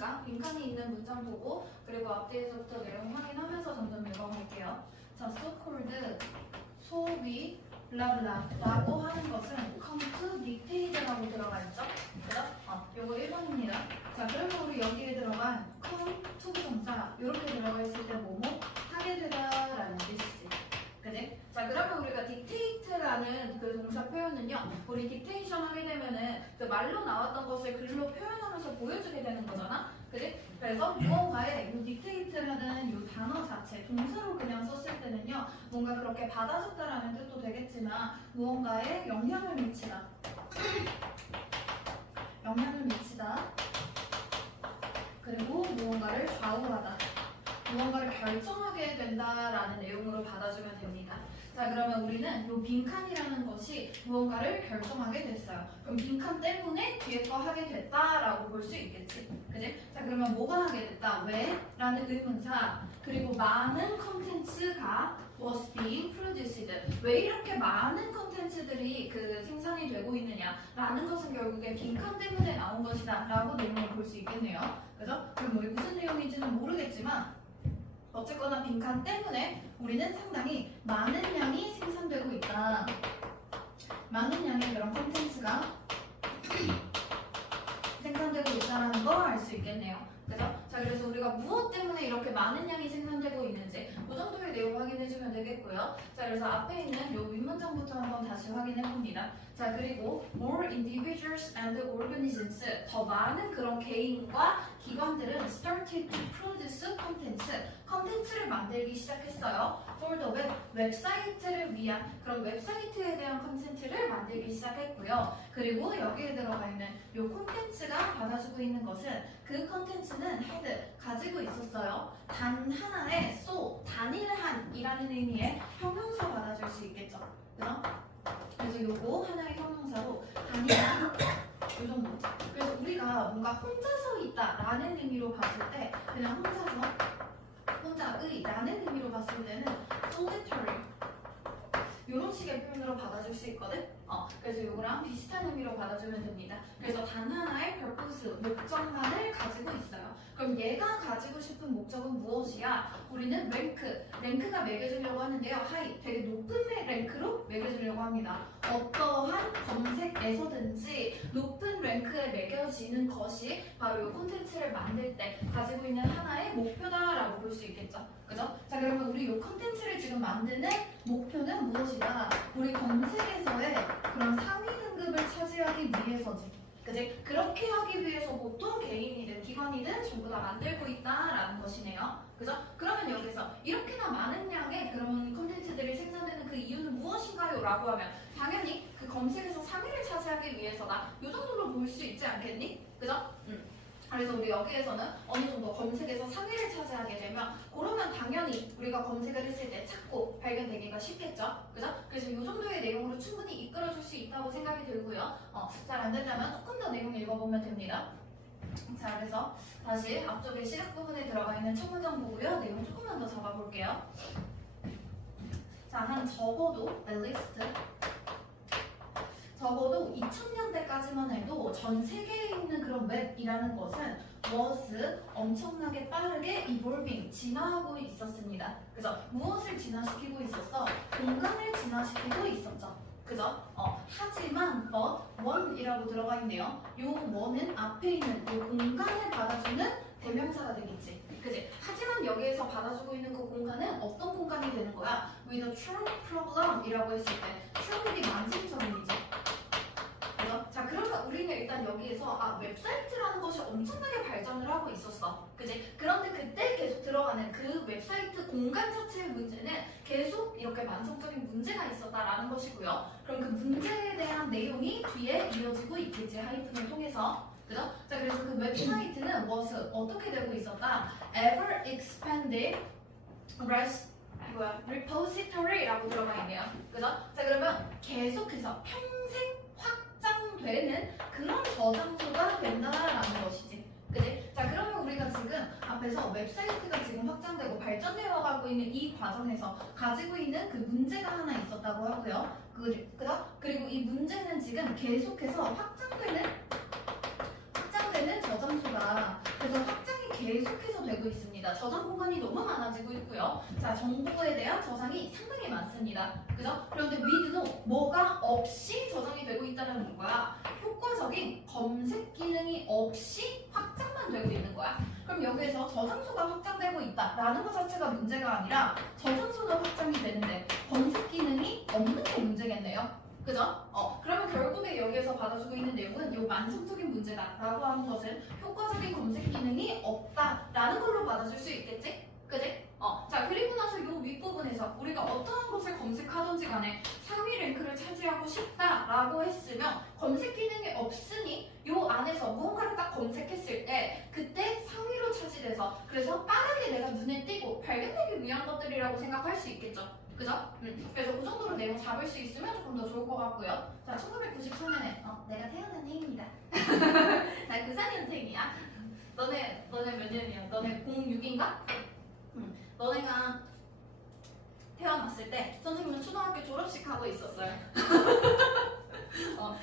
있으니까 빈칸이 있는 문장 보고 그리고 앞뒤에서부터 내용 확인하면서 점점 읽어갈게요. 자, so-called 소위 블라블라 라고 하는 것은 come to dictate라고 들어가 있죠? 그죠? 요거 1번입니다. 자, 그러면 우리 여기에 들어간 come to 부정사 이렇게 들어가 있을 때 뭐뭐 하게 되다 라는 뜻이지. 그지? 자, 그러면 우리가 dictate라는 그 동사 표현은요, 우리 dictation 하게 되면은 그 말로 나왔던 것을 글로 표현하면서 보여주게 되는 거잖아? 그지? 그래서 무언가에 이 dictate라는 이 단어 자체, 동사로 그냥 썼을 때는요, 뭔가 그렇게 받아줬다라는 뜻도 되겠지만, 무언가에 영향을 미치다. 영향을 미치다. 그리고 무언가를 좌우하다. 무언가를 결정하게 된다라는 내용으로 받아주면 됩니다. 자, 그러면 우리는 이 빈칸이라는 것이 무언가를 결정하게 됐어요. 그럼 빈칸 때문에 뒤에 거 하게 됐다라고 볼 수 있겠지. 그지? 자, 그러면 뭐가 하게 됐다? 왜? 라는 의문사. 그리고 많은 컨텐츠가 was being produced. 왜 이렇게 많은 컨텐츠들이 그 생산이 되고 있느냐? 라는 것은 결국에 빈칸 때문에 나온 것이다. 라고 내용을 볼 수 있겠네요. 그죠? 그럼 우리 무슨 내용인지는 모르겠지만 어쨌거나 빈칸 때문에 우리는 상당히 많은 양이 생산되고 있다. 많은 양의 그런 콘텐츠가 생산되고 있다는 걸 알 수 있겠네요. 그죠? 자, 그래서 우리가 무엇 때문에 이렇게 많은 양이 생산되고 있는지 그 정도의 내용 확인해주면 되겠고요. 자, 그래서 앞에 있는 요 윗문장부터 한번 다시 확인해봅니다. 자, 그리고 more individuals and organisms, 더 많은 그런 개인과 기관들은 started to produce 컨텐츠를 만들기 시작했어요. for the web, 웹사이트를 위한 그런 웹사이트에 대한 컨텐츠를 만들기 시작했고요. 그리고 여기에 들어가 있는 요 콘텐츠가 받아주고 있는 것은 그 컨텐츠는 had, 가지고 있었어요. 단 하나의 so, 단일한이라는 의미의 형용사 받아줄 수 있겠죠. 그죠? 그래서 요거 하나의 형용사로 단일한 요 정도. 그래서 우리가 뭔가 혼자서 있다라는 의미로 봤을 때 그냥 혼자의 라는 의미로 봤을 때는 solitary 이런 식의 표현으로 받아줄 수 있거든. 그래서 이거랑 비슷한 의미로 받아주면 됩니다. 그래서 단 하나의 purpose, 목적만을 가지고 있어요. 그럼 얘가 가지고 싶은 목적은 무엇이야? 우리는 랭크가 매겨주려고 하는데요. 하이, 되게 높은 랭크로 매겨주려고 합니다. 어떠한 검색에서든지 높은 랭크에 매겨지는 것이 바로 이 콘텐츠를 만들 때 가지고 있는 하나의 목표다라고 볼 수 있겠죠. 그죠? 자, 그러면 우리 이 콘텐츠를 지금 만드는 목표는 무엇이다? 우리 검색에서의 그런 상위 등급을 차지하기 위해서지. 그지? 그렇게 하기 위해서 보통 개인이든 기관이든 전부 다 만들고 있다라는 것이네요. 그죠? 그러면 여기서 이렇게나 많은 양의 그런 콘텐츠들이 생산되는 그 이유는 무엇인가요? 라고 하면 당연히 그 검색에서 상위를 차지하기 위해서다. 이 정도로 볼 수 있지 않겠니? 그죠? 그래서 우리 여기에서는 어느 정도 검색에서 상위를 차지하게 되면 그러면 당연히 우리가 검색을 했을 때 찾고 발견되기가 쉽겠죠. 그죠? 그래서 이 정도의 내용으로 충분히 이끌어줄 수 있다고 생각이 들고요. 잘 안 된다면 조금 더 내용 읽어보면 됩니다. 자, 그래서 다시 앞쪽에 시작 부분에 들어가 있는 첫 문장 보고요. 내용 조금만 더 잡아볼게요. 자, 한 적어도 at least 적어도 2000년대까지만 해도 전 세계에 있는 그런 웹이라는 것은 was 엄청나게 빠르게 evolving, 진화하고 있었습니다. 그죠? 무엇을 진화시키고 있었어? 공간을 진화시키고 있었죠. 그죠? 하지만 one이라고 들어가 있네요. 요 one은 앞에 있는 요 공간을 받아주는 대명사가 되겠지. 그지? 하지만 여기에서 받아주고 있는 그 공간은 어떤 공간이 되는 거야? with a true problem이라고 했을 때 true이 만성적인이지. 자, 그러면 우리는 일단 여기에서 웹사이트라는 것이 엄청나게 발전을 하고 있었어. 그지? 그런데 그때 계속 들어가는 그 웹사이트 공간 자체의 문제는 계속 이렇게 만성적인 문제가 있었다라는 것이고요. 그럼 그 문제에 대한 내용이 뒤에 이어지고 있겠지. 하이픈을 통해서. 그죠? 자, 그래서 그 웹사이트는 was 어떻게 되고 있었다? ever expanded repository라고 들어가 있네요. 그죠? 자, 그러면 계속해서 평생 확장되는 그런 저장소가 된다라는 것이지. 그지? 자, 그러면 우리가 지금 앞에서 웹사이트가 지금 확장되고 발전되어 가고 있는 이 과정에서 가지고 있는 그 문제가 하나 있었다고 하고요. 그죠? 그리고 이 문제는 지금 계속해서 확장되는 저장소다. 그래서 확장이 계속해서 되고 있습니다. 저장 공간이 너무 많아지고 있고요. 자, 정보에 대한 저장이 상당히 많습니다. 그죠? 그런데 with도 뭐가 없이 저장이 되고 있다는 거야. 효과적인 검색 기능이 없이 확장만 되고 있는 거야. 그럼 여기에서 저장소가 확장되고 있다라는 것 자체가 문제가 아니라 저장소는 확장이 되는데 검색 기능이 없는 게 문제겠네요. 그죠? 그러면 결국에 여기에서 받아주고 있는 내용은 이 만성적인 문제다라고 하는 것은 효과적인 검색 기능이 없다라는 걸로 받아줄 수 있겠지? 그지? 자, 그리고 나서 이 윗부분에서 우리가 어떠한 것을 검색하든지 간에 상위 랭크를 차지하고 싶다라고 했으면 검색 기능이 없으니 이 안에서 무언가를 딱 검색했을 때 그때 상위로 차지돼서 그래서 빠르게 내가 눈에 띄고 발견되기 위한 것들이라고 생각할 수 있겠죠. 그죠? 그래서 그 정도로 내용 잡을 수 있으면 조금 더 좋을 것 같고요. 자, 1994년에 내가 태어난 해입니다. 나 94년생이야. 너네 몇 년이야? 너네 06인가? 너네가 태어났을 때 선생님은 초등학교 졸업식 하고 있었어요.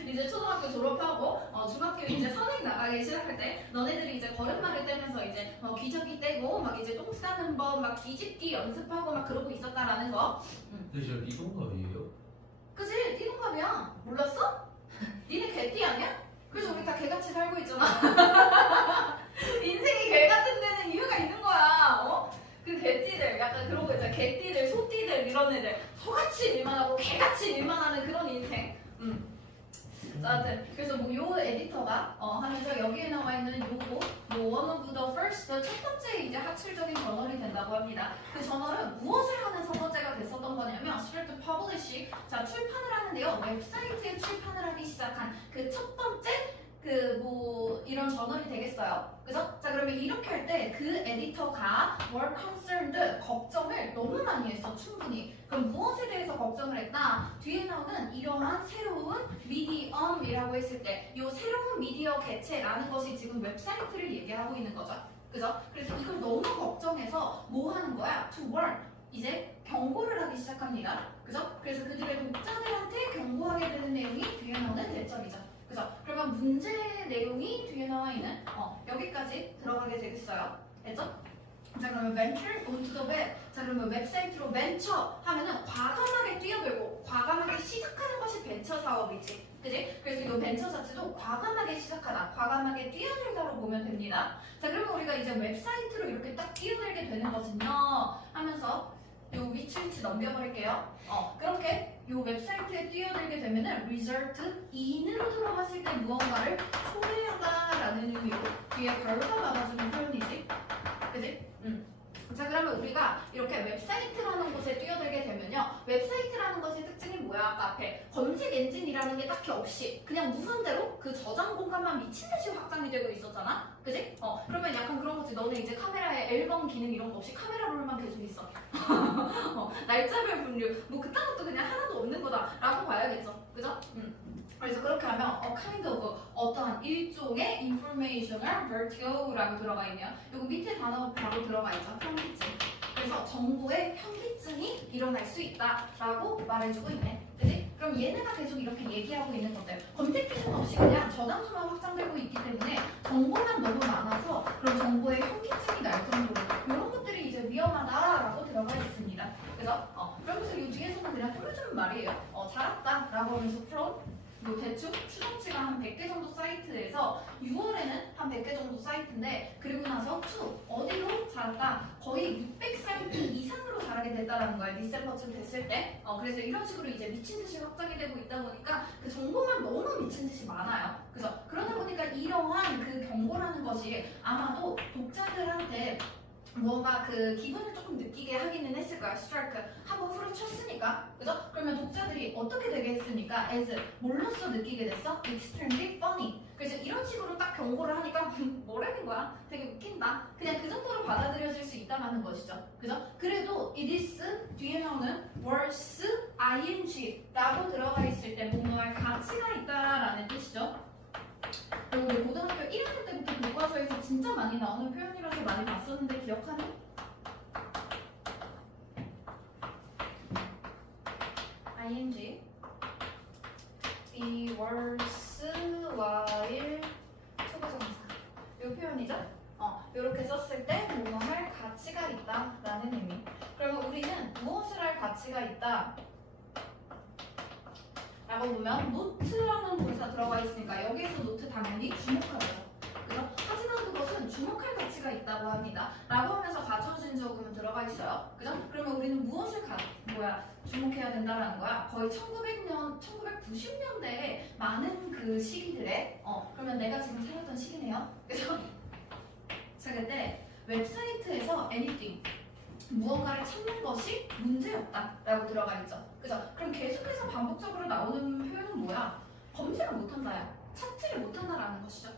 이제 초등학교 졸업하고 중학교 이제 선행 나가기 시작할 때 너네들이 이제 걸음마를 떼면서 이제 기저귀 떼고 막 이제 똥 싸는 법 막 뒤집기 연습하고 막 그러고 있었다라는 거. 근데 저 이동갑이에요? 그지? 띠동갑이야. 몰랐어? 니네 개띠 아니야? 그래서 우리 다 개같이 살고 있잖아. 인생이 개 같은 데는 이유가 있는 거야. 그 개띠들 약간 그런 거 있잖아. 개띠들, 소띠들 이런 애들 소같이 일만 하고 개같이 일만 하는 그런 인생. 자, 하여튼 그래서 뭐 요 에디터가 하면서 여기에 나와 있는 요거 one of the first 첫 번째 이제 학술적인 저널이 된다고 합니다. 그 저널은 무엇을 하는 첫 번째가 됐었던 거냐면 start to publish, 자 출판을 하는데요. 웹사이트에 출판을 하기 시작한 그 첫 번째 그 뭐 이런 저널이 되겠어요. 그죠? 자, 그러면 이렇게 할 때 그 에디터가 were concerned, 걱정을 너무 많이 했어. 충분히. 그럼 무엇에 대해서 걱정을 했다? 뒤에 나오는 이러한 새로운 미디엄이라고 했을 때 이 새로운 미디어 개체라는 것이 지금 웹사이트를 얘기하고 있는 거죠. 그죠? 그래서 이걸 너무 걱정해서 뭐 하는 거야? To warn. 이제 경고를 하기 시작합니다. 그죠? 그래서 그들의 독자들한테 경고하게 되는 내용이 뒤에 나오는 대점이죠. 그죠? 그러면 문제 내용이 뒤에 나와 있는 여기까지 들어가게 되겠어요. 됐죠? 자, 그러면 venture onto the web. 자, 그러면 웹사이트로 벤처 하면은 과감하게 뛰어들고 과감하게 시작하는 것이 벤처 사업이지. 그지? 그래서 이 벤처 자체도 과감하게 시작하다, 과감하게 뛰어들다로 보면 됩니다. 자, 그러면 우리가 이제 웹사이트로 이렇게 딱 뛰어들게 되는 것은요 하면서 요 위치 넘겨버릴게요. 그렇게 요 웹사이트에 뛰어들게 되면은 result in으로 들어갔을 때 무언가를 초래하다라는 의미로 뒤에 결과 받아주는 표현이지. 그지? 자, 그러면 우리가 이렇게 웹사이트라는 곳에 뛰어들게 되면요. 웹사이트라는 것의 특징이 뭐야? 아까 앞에 검색 엔진이라는 게 딱히 없이 그냥 무선대로 그 저장 공간만 미친 듯이 확장이 되고 있었잖아? 그지? 그러면 약간 그런 거지. 너네 이제 카메라에 앨범 기능 이런 거 없이 카메라 롤만 계속 있어. 날짜별 분류. 뭐 그딴 것도 그냥 하나도 없는 거다라고 봐야겠죠. 그죠? 그래서 그렇게 하면 kind of 어떠한 일종의 informational vertigo라고 들어가 있네요. 요거 밑에 단어 바로 들어가 있죠. 현기증. 그래서 정보의 현기증이 일어날 수 있다라고 말해주고 있네. 그지? 그럼 얘네가 계속 이렇게 얘기하고 있는 것들. 검색 기능 없이 그냥 저장소만 확장되고 있기 때문에 정보만 너무 많아서 그런 정보의 현기증이 날 정도로 이런 것들이 이제 위험하다라고 들어가 있습니다. 그죠? 그러면서 이 뒤에서는 그냥 뿌려주는 말이에요. 잘했다라고 하면서 from 대충 추정치가 한 100개 정도 사이트에서 6월에는 한 100개 정도 사이트인데 그리고 나서 어디로 자랐다? 거의 600사이트 이상으로 자라게 됐다라는 거예요. 디셈버쯤 됐을 때. 그래서 이런 식으로 이제 미친 듯이 확장이 되고 있다 보니까 그 정보만 너무 미친 듯이 많아요. 그래서 그러다 보니까 이러한 그 경고라는 것이 아마도 독자들한테 뭔가 그 기분을 조금 느끼게 하기는 했을 거야. 스트라이크 한번 후려쳤으니까, 그죠? 그러면 독자들이 어떻게 되게 했습니까? as 뭘로써 느끼게 됐어? extremely funny. 그래서 이런 식으로 딱 경고를 하니까 뭐라는 거야? 되게 웃긴다. 그냥 그 정도로 받아들여질 수 있다는 것이죠. 그죠? 그래도 it is 뒤에 나오는 worse ing라고 들어가 있을 때 뭔가 가치가 있다라는 뜻이죠. 그리고 우리 고등학교 1학년 때부터 교과서에서 진짜 많이 나오는 표현이라서 많이 봤었는데 기억하니? ing be worse while 초과정사 이 표현이죠? 이렇게 썼을 때 뭐뭐 할 가치가 있다라는 의미. 그러면 우리는 무엇을 할 가치가 있다? 라고 보면 노트라는 동사 들어가 있으니까 여기에서 노트 당연히 주목하죠. 그죠? 하지만 그것은 주목할 가치가 있다고 합니다. 라고 하면서 갖춰진 적음은 들어가 있어요. 그죠? 그러면 우리는 무엇을 주목해야 된다라는 거야. 거의 1990년대에 많은 그 시기들에 그러면 내가 지금 살았던 시기네요. 그죠? 자, 그때 웹사이트에서 anything 무언가를 찾는 것이 문제였다라고 들어가 있죠. 그죠? 그럼 계속해서 반복적으로 나오는 표현은 뭐야? 검색을 못한다야. 찾지를 못한다라는 것이죠.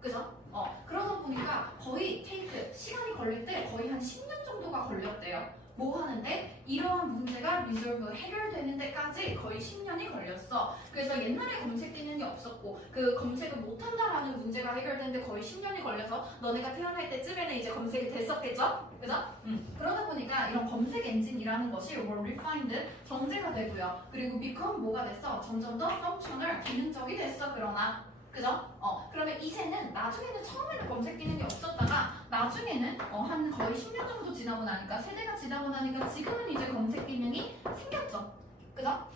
그죠? 그러다 보니까 거의 테이크 시간이 걸릴 때 거의 한 10년 정도가 걸렸대요. 뭐 하는데 이러한 문제가 리졸브 해결되는 데까지 거의 10년이 걸렸어. 그래서 옛날에 검색 기능이 없었고 그 검색을 못한다라는 문제가 해결되는데 거의 10년이 걸려서 너네가 태어날 때쯤에는 이제 검색이 됐었겠죠? 그죠? 그러다 보니까 이런 검색 엔진이라는 것이 more refined 정제가 되고요. 그리고 become 뭐가 됐어? 점점 더 functional 기능적이 됐어. 그러나 그죠? 그러면 이제는 나중에는 처음에는 검색 기능이 없었다가 나중에는 한 거의 10년 정도 지나고 나니까 세대가 지나고 나니까 지금은 이제 검색 기능이 생겼죠. 그죠?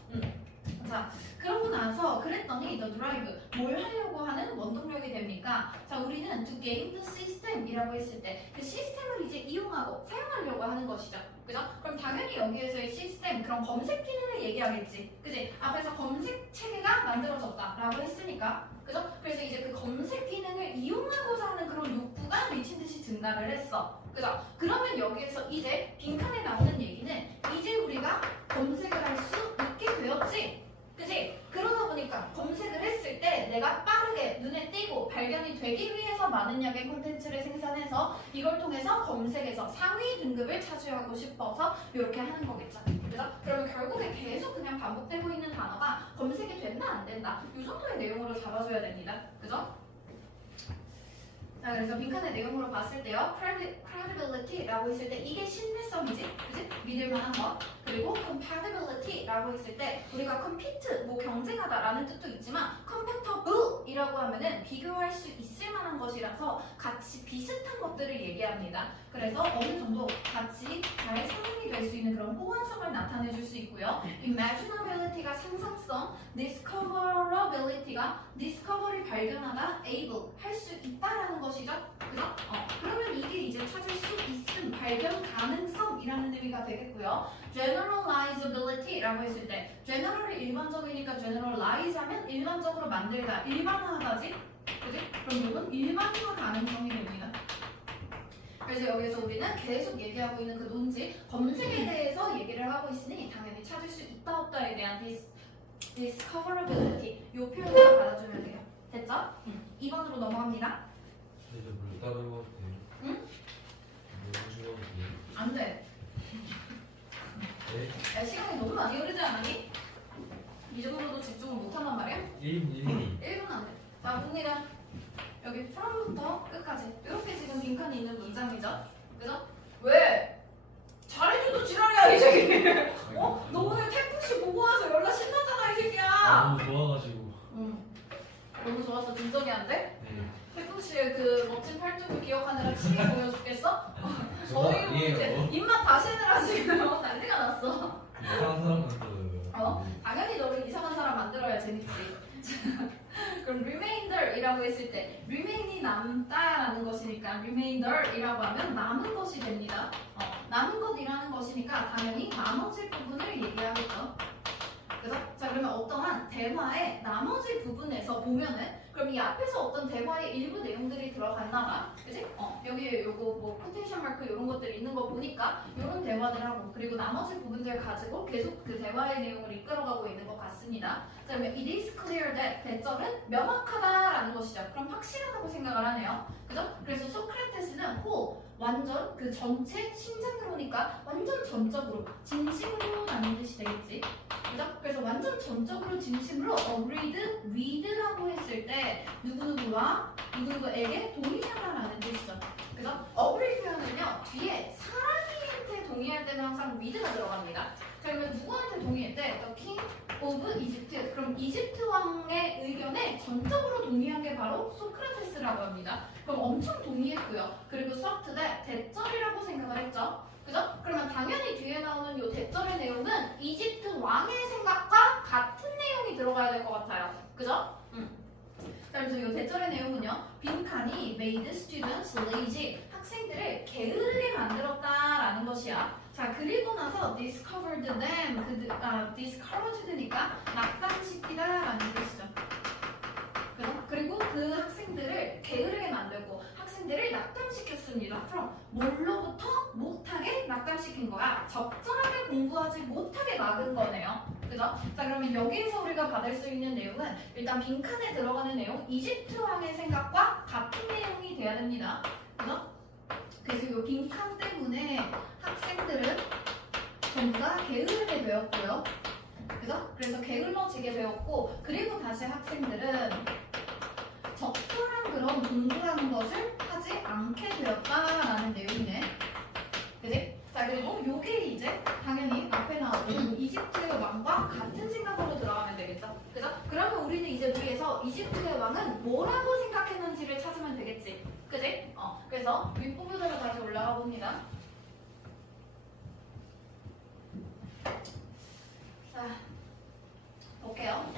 자, 그러고 나서 그랬더니 the drive 뭘 하려고 하는 원동력이 됩니까? 자, 우리는 to gain the system이라고 했을 때 그 시스템을 이제 이용하고 사용하려고 하는 것이죠. 그죠? 그럼 당연히 여기에서의 시스템 그런 검색 기능을 얘기하겠지. 그지? 앞에서 검색 체계가 만들어졌다라고 했으니까. 그죠? 그래서 이제 그 검색 기능을 이용하고자 하는 그런 욕구가 미친 듯이 증가를 했어. 그죠? 그러면 여기에서 이제 빈칸에 나오는 얘기는 이제 우리가 검색을 할 수 있게 되었지. 그지? 그러다 보니까 검색을 했을 때 내가 빠르게 눈에 띄고 발견이 되기 위해서 많은 양의 콘텐츠를 생산해서 이걸 통해서 검색에서 상위 등급을 차지하고 싶어서 이렇게 하는 거겠죠. 그죠? 그러면 결국에 계속 그냥 반복되고 있는 단어가 검색이 된다 안 된다 이 정도의 내용으로 잡아줘야 됩니다. 그죠? 자, 그래서 빈칸의 내용으로 봤을 때요, credibility라고 했을 때 이게 신뢰성이지, 그지? 믿을만한 것. 그리고 compatibility라고 했을 때 우리가 compete, 뭐 경쟁하다라는 뜻도 있지만 compatible이라고 하면은 비교할 수 있을 만한 것이라서 같이 비슷한 것들을 얘기합니다. 그래서 어느 정도 같이 잘 상응이 될 수 있는 그런 호환성을 나타내줄 수 있고요. imaginability가 상상성, discoverability가 discover를 발견하다, able 할 수 있다라는 것이죠. 그죠? 그러면 이게 이제 찾을 수 있음, 발견 가능성이라는 의미가 되겠고요. generalizability라고 했을 때 general이 일반적이니까 generalize 하면 일반적으로 만들다, 일반화하다지. 그지? 그럼 이건 일반화 가능성이 됩니다. 그래서 여기서 우리는 계속 얘기하고 있는 그 논지, 검색에 대해서 얘기를 하고 있으니 당연히 찾을 수 있다 없다에 대한 discoverability 이 표현을 받아주면 돼요. 됐죠? 2번으로 넘어갑니다. 이제 물 따로 먹어도 돼요? 응? 물 주먹도 돼요? 안 돼. 네? 야, 시간이 너무 많이 흐르지 않았니? 이 정도도 집중을 못한단 말이야? 1분 1분 안 돼. 자, 봅니다. 여기 from부터 끝까지 이렇게 지금 빈칸이 있는 문장이죠. 그죠? 왜? 잘해줘도 지랄이야 이 새끼. 너 오늘 태풍씨 보고 와서 연락 신났잖아 이 새끼야. 너무 좋아가지고. 너무 좋아서 진정이 안 돼? 네. 태풍씨의 그 멋진 팔뚝을 기억하느라 치이 보여 죽겠어? 저희 뭐 이제 입맛 다시느라 지금 난리가 났어. 이상한 사람 만들어요. 당연히 너를 이상한 사람 만들어야 재밌지. 그럼 remainder이라고 했을 때 remain이 남다라는 것이니까 remainder이라고 하면 남은 것이 됩니다. 남은 것이라는 것이니까 당연히 나머지 부분을 얘기하겠죠. 그래서 자, 그러면 어떠한 대화의 나머지 부분에서 보면은 그럼 이 앞에서 어떤 대화의 일부 내용들이 들어갔나 봐. 그치? 여기 요거 뭐 코테이션 마크 이런 것들이 있는 거 보니까 이런 대화들하고 그리고 나머지 부분들 가지고 계속 그 대화의 내용을 이끌어가고 있는 것 같습니다. 자, 그러면 it is clear that 대절은 명확하다라는 것이죠. 그럼 확실하다고 생각을 하네요. 그죠? 그래서 소크라테스는 whole 완전 그 전체 심장으로니까 완전 전적으로 진심으로 라는 뜻이 되겠지. 그죠? 그래서 완전 전적으로 진심으로 read라고 했을 때 누구누구와 누구누구에게 동의하다라는 뜻이죠. 그죠? agree 표현은요 뒤에 사람한테 동의할 때는 항상 read가 들어갑니다. 자, 그러면 누구한테 동의할 때 the king of Egypt. 그럼 이집트 왕의 의견에 전적으로 동의한 게 바로 소크라테스라고 합니다. 그럼 엄청 동의했고요. 그리고 수학트 대 대절이라고 생각을 했죠. 그죠? 그러면 당연히 뒤에 나오는 이 대절의 내용은 이집트 왕의 생각과 같은 내용이 들어가야 될 것 같아요. 그죠? 자, 그래서 이 대절의 내용은요. 빈칸이 made students lazy. 학생들을 게으르게 만들었다라는 것이야. 자, 그리고 나서 discovered them. discouraged니까 낙담시키다라는 뜻이죠. 그죠? 그리고 그 학생들을 게으르게 만들고 학생들을 낙담시켰습니다. from 뭘로부터 못하게 낙담시킨 거야. 적절하게 공부하지 못하게 막은 거네요. 그죠? 자, 그러면 여기에서 우리가 받을 수 있는 내용은 일단 빈칸에 들어가는 내용 이집트 왕의 생각과 같은 내용이 돼야 됩니다. 그죠? 그래서 이 빈칸 때문에 학생들은 전부 다 게으르게 되었고요. 그죠? 그래서 게을러지게 되었고 그리고 다시 학생들은 적절한 그런 공부라는 것을 하지 않게 되었다라는 내용이네. 그지? 자, 그리고 요게 이제 당연히 앞에 나오는 이집트의 왕과 같은 생각으로 들어가면 되겠죠. 그죠? 그러면 우리는 이제 위에서 이집트의 왕은 뭐라고 생각했는지를 찾으면 되겠지. 그지? 그래서 윗부분으로 다시 올라가 봅니다. 자, 볼게요.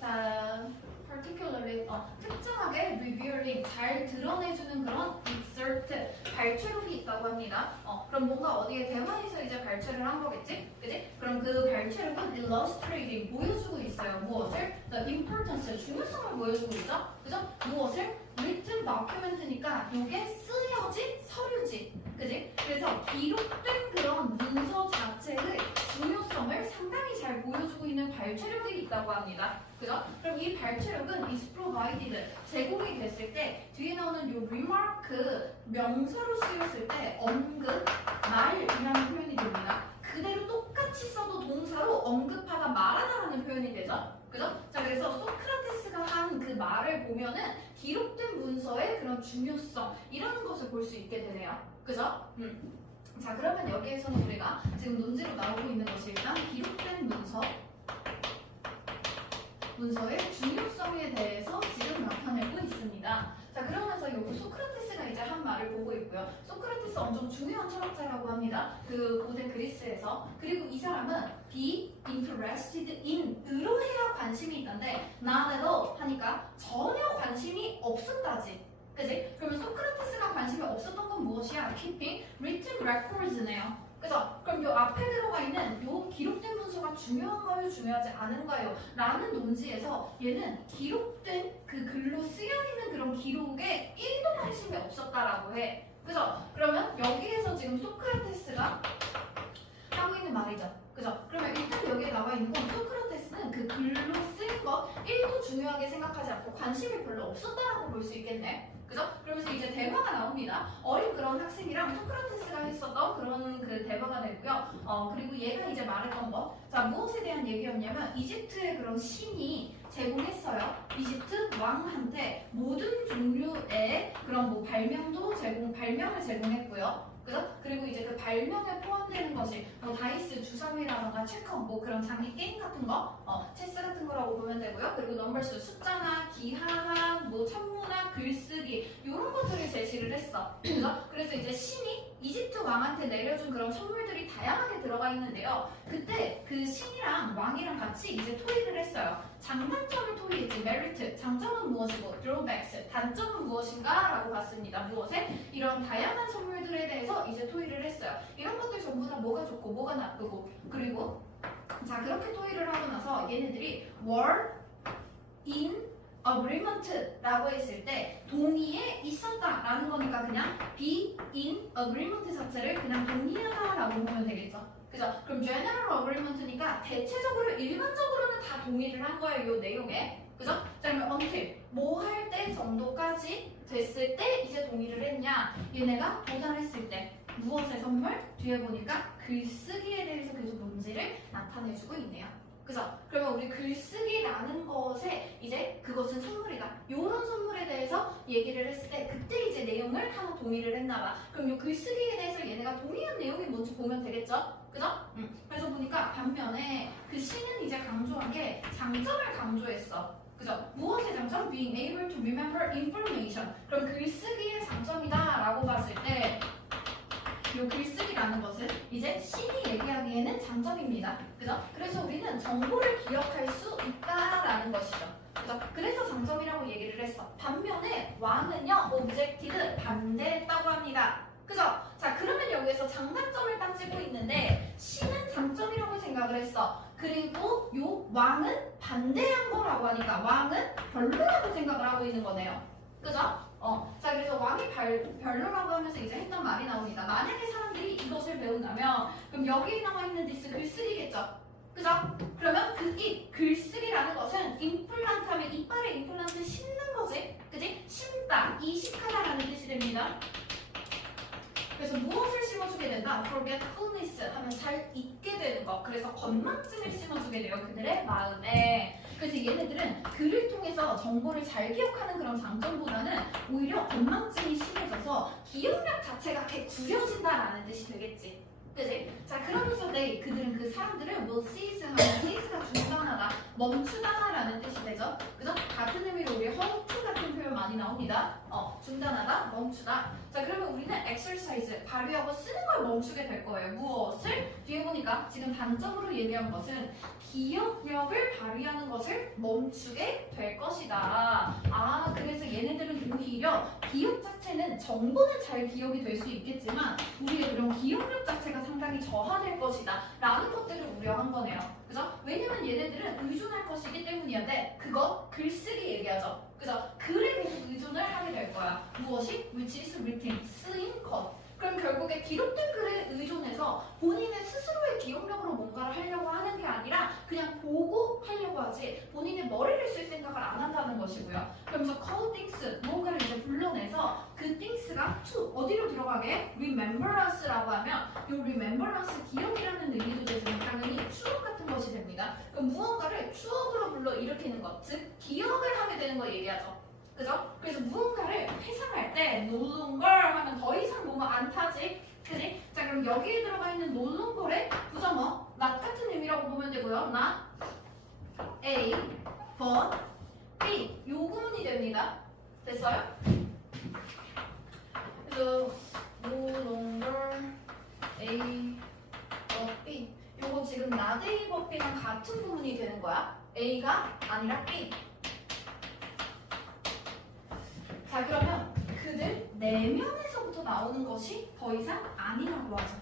자, particularly 특정하게 revealing 잘 드러내주는 그런 exert 발췌록이 있다고 합니다. 그럼 뭔가 어디에 대화에서 이제 발췌를 한 거겠지, 그지? 그럼 그 발췌록은 illustrating 보여주고 있어요. 무엇을? The importance 중요성을 보여주고 있죠, 그죠? 무엇을? written document니까 이게 쓰여진 서류지, 그지? 그래서 기록된 그런 문서 자체의 중요성을 상당히 잘 보여주고 있는 발췌록이 있다고 합니다. 그죠? 그럼 이 발췌록은 is provided 제공이 됐을 때 뒤에 나오는 이 remark 명사로 쓰였을 때 언급, 말이라는 표현이 됩니다. 그대로 똑같이 써도 동사로 언급하다, 말하다라는 표현이 되죠. 그죠? 자, 그래서 소크라테스가 한 그 말을 보면은 기록된 문서의 그런 중요성이라는 것을 볼 수 있게 되네요. 그죠? 자, 그러면 여기에서는 우리가 지금 논지로 나오고 있는 것이 일단 기록된 문서의 중요성에 대해서 지금 나타내고 있습니다. 자, 그러면서 여기 소크라테스가 이제 한 말을 보고 있고요. 소크라테스 엄청 중요한 철학자라고 합니다. 그 고대 그리스에서. 그리고 이 사람은 be interested in 으로 해야 관심이 있던데 not at all 하니까 전혀 관심이 없었다지. 그지? 그러면 소크라테스가 관심이 없었던 건 무엇이야? keeping written records네요. 그죠? 그럼 요 앞에 들어가 있는 요 기록된 문서가 중요한가요? 중요하지 않은가요? 라는 논지에서 얘는 기록된 그 글로 쓰여있는 그런 기록에 1도 관심이 없었다라고 해. 그죠? 그러면 여기에서 지금 소크라테스가 하고 있는 말이죠. 그죠? 그러면 일단 여기에 나와 있는 건 소크라테스는 그 글로 쓰인 것 1도 중요하게 생각하지 않고 관심이 별로 없었다라고 볼 수 있겠네. 그죠? 그러면서 이제 대화가 나옵니다. 어린 그런 학생이랑 소크라테스가 했었던 그런 그 대화가 되고요. 그리고 얘가 이제 말했던 거. 자, 무엇에 대한 얘기였냐면 이집트의 그런 신이 제공했어요. 이집트 왕한테 모든 종류의 그런 뭐 발명을 제공했고요. 그죠? 그리고 이제 그 발명에 포함되는 것이 뭐 다이스, 주사위라던가 체커, 뭐 그런 장기 게임 같은 거, 체스 같은 거라고 보면 되고요. 그리고 넘버스, 숫자나 기하학, 뭐 천문학, 글쓰기 이런 것들을 제시를 했어. 그죠? 그래서 이제 신이 이집트 왕한테 내려준 그런 선물들이 다양하게 들어가 있는데요. 그때 그 신이랑 왕이랑 같이 이제 토의를 했어요. 장단점을 토의했지. 메리트, 장점은 무엇이고, 드로백스, 단점은 무엇인가? 라고 봤습니다. 무엇에? 이런 다양한 선물들에 대해서 이제 토의를 했어요. 이런 것들 전부 다 뭐가 좋고 뭐가 나쁘고. 그리고 자, 그렇게 토의를 하고 나서 얘네들이 were in agreement라고 했을 때 동의에 있었다라는 거니까 그냥 be in agreement 자체를 그냥 동의하다라고 보면 되겠죠. 그죠? 그럼 general agreement니까 대체적으로 일반적으로는 다 동의를 한 거예요, 이 내용에. 그죠? 자, 그러면 until 뭐 할 때 정도까지 됐을 때 이제 동의를 했냐? 얘네가 도달했을 때 무엇의 선물? 뒤에 보니까 글쓰기에 대해서 계속 논지를 나타내주고 있네요. 그죠? 그러면 우리 글쓰기라는 것에 이제 그것은 선물이다. 요런 선물에 대해서 얘기를 했을 때 그때 이제 내용을 하나 동의를 했나 봐. 그럼 요 글쓰기에 대해서 얘네가 동의한 내용이 뭔지 보면 되겠죠? 그죠? 그래서 보니까 반면에 그 시는 이제 강조한 게 장점을 강조했어. 그죠? 무엇의 장점? Being able to remember information. 그럼 글쓰기의 장점이다라고 봤을 때 이 글쓰기라는 것은 이제 신이 얘기하기에는 장점입니다. 그죠? 그래서 우리는 정보를 기억할 수 있다라는 것이죠. 그죠? 그래서 장점이라고 얘기를 했어. 반면에 왕은요, objected 반대했다고 합니다. 그죠? 자, 그러면 여기에서 장단점을 따지고 있는데 신은 장점이라고 생각을 했어. 그리고 요 왕은 반대한 거라고 하니까 왕은 별로라고 생각을 하고 있는 거네요. 그죠? 자, 그래서 왕이 별로라고 하면서 이제 했던 말이 나옵니다. 만약에 사람들이 이것을 배운다면 그럼 여기 나와 있는 this 글쓰기겠죠? 그죠? 그러면 그 이 글쓰기라는 것은 임플란트 하면 이빨에 임플란트 심는 거지? 그지? 심다, 이식하다라는 뜻이 됩니다. 그래서 무엇을 심어주게 된다? forgetfulness 하면 잘 잊게 되는 거. 그래서 건망증을 심어주게 돼요. 그들의 마음에. 그래서 얘네들은 글을 통해서 정보를 잘 기억하는 그런 장점보다는 오히려 건망증이 심해져서 기억력 자체가 이렇게 구려진다라는 뜻이 되겠지. 그지? 자, 그러면서 그들은 그 사람들을 will cease 하면 cease가 중단하다, 멈추다라는 뜻이 되죠. 그죠? 같은 의미로 우리 halt 같은 표현 많이 나옵니다. 중단하다, 멈추다. 자, 그러면 우리는 exercise, 발휘하고 쓰는 걸 멈추게 될 거예요. 무엇을? 뒤에 보니까 지금 단점으로 얘기한 것은 기억력을 발휘하는 것을 멈추게 될 것이다. 아, 그래서 얘네들은 오히려 기억 자체는 정보는 잘 기억이 될 수 있겠지만 우리의 그런 기억력 자체가 상당히 저하될 것이다 라는 것들을 우려한 거네요. 그죠? 왜냐면 얘네들은 의존할 것이기 때문이었는데 그거 글쓰기 얘기하죠. 그죠? 글에 계속 의존을 하게 될 거야. 무엇이? which is written, 쓰인 것. 그럼 결국에 기록된 글에 의존해서 본인의 스스로의 기억력으로 뭔가를 하려고 하는 게 아니라 그냥 보고 하려고 하지 본인의 머리를 쓸 생각을 안 한다는 것이고요. 그러면서 call things, 뭔가를 이제 불러내서 그 things가 to 어디로 들어가게? rememberance라고 하면 이 remembrance 기억이라는 의미도 되지만 당연히 추억 같은 것이 됩니다. 그럼 무언가를 추억으로 불러 일으키는 것, 즉 기억을 하게 되는 거 얘기하죠. 그죠? 그래서 무언가를 회상할 때 no longer 하면 더 이상 뭐뭐 안 타지? 그지? 자, 그럼 여기에 들어가 있는 no longer의 부정어 not 같은 의미라고 보면 되고요. not A, but B 요 구문이 됩니다. 됐어요? 그래서 no longer A, but B 요거 지금 not A, but B랑 같은 구문이 되는 거야. A가 아니라 B. 자, 그러면 그들 내면에서부터 나오는 것이 더 이상 아니라고 하죠.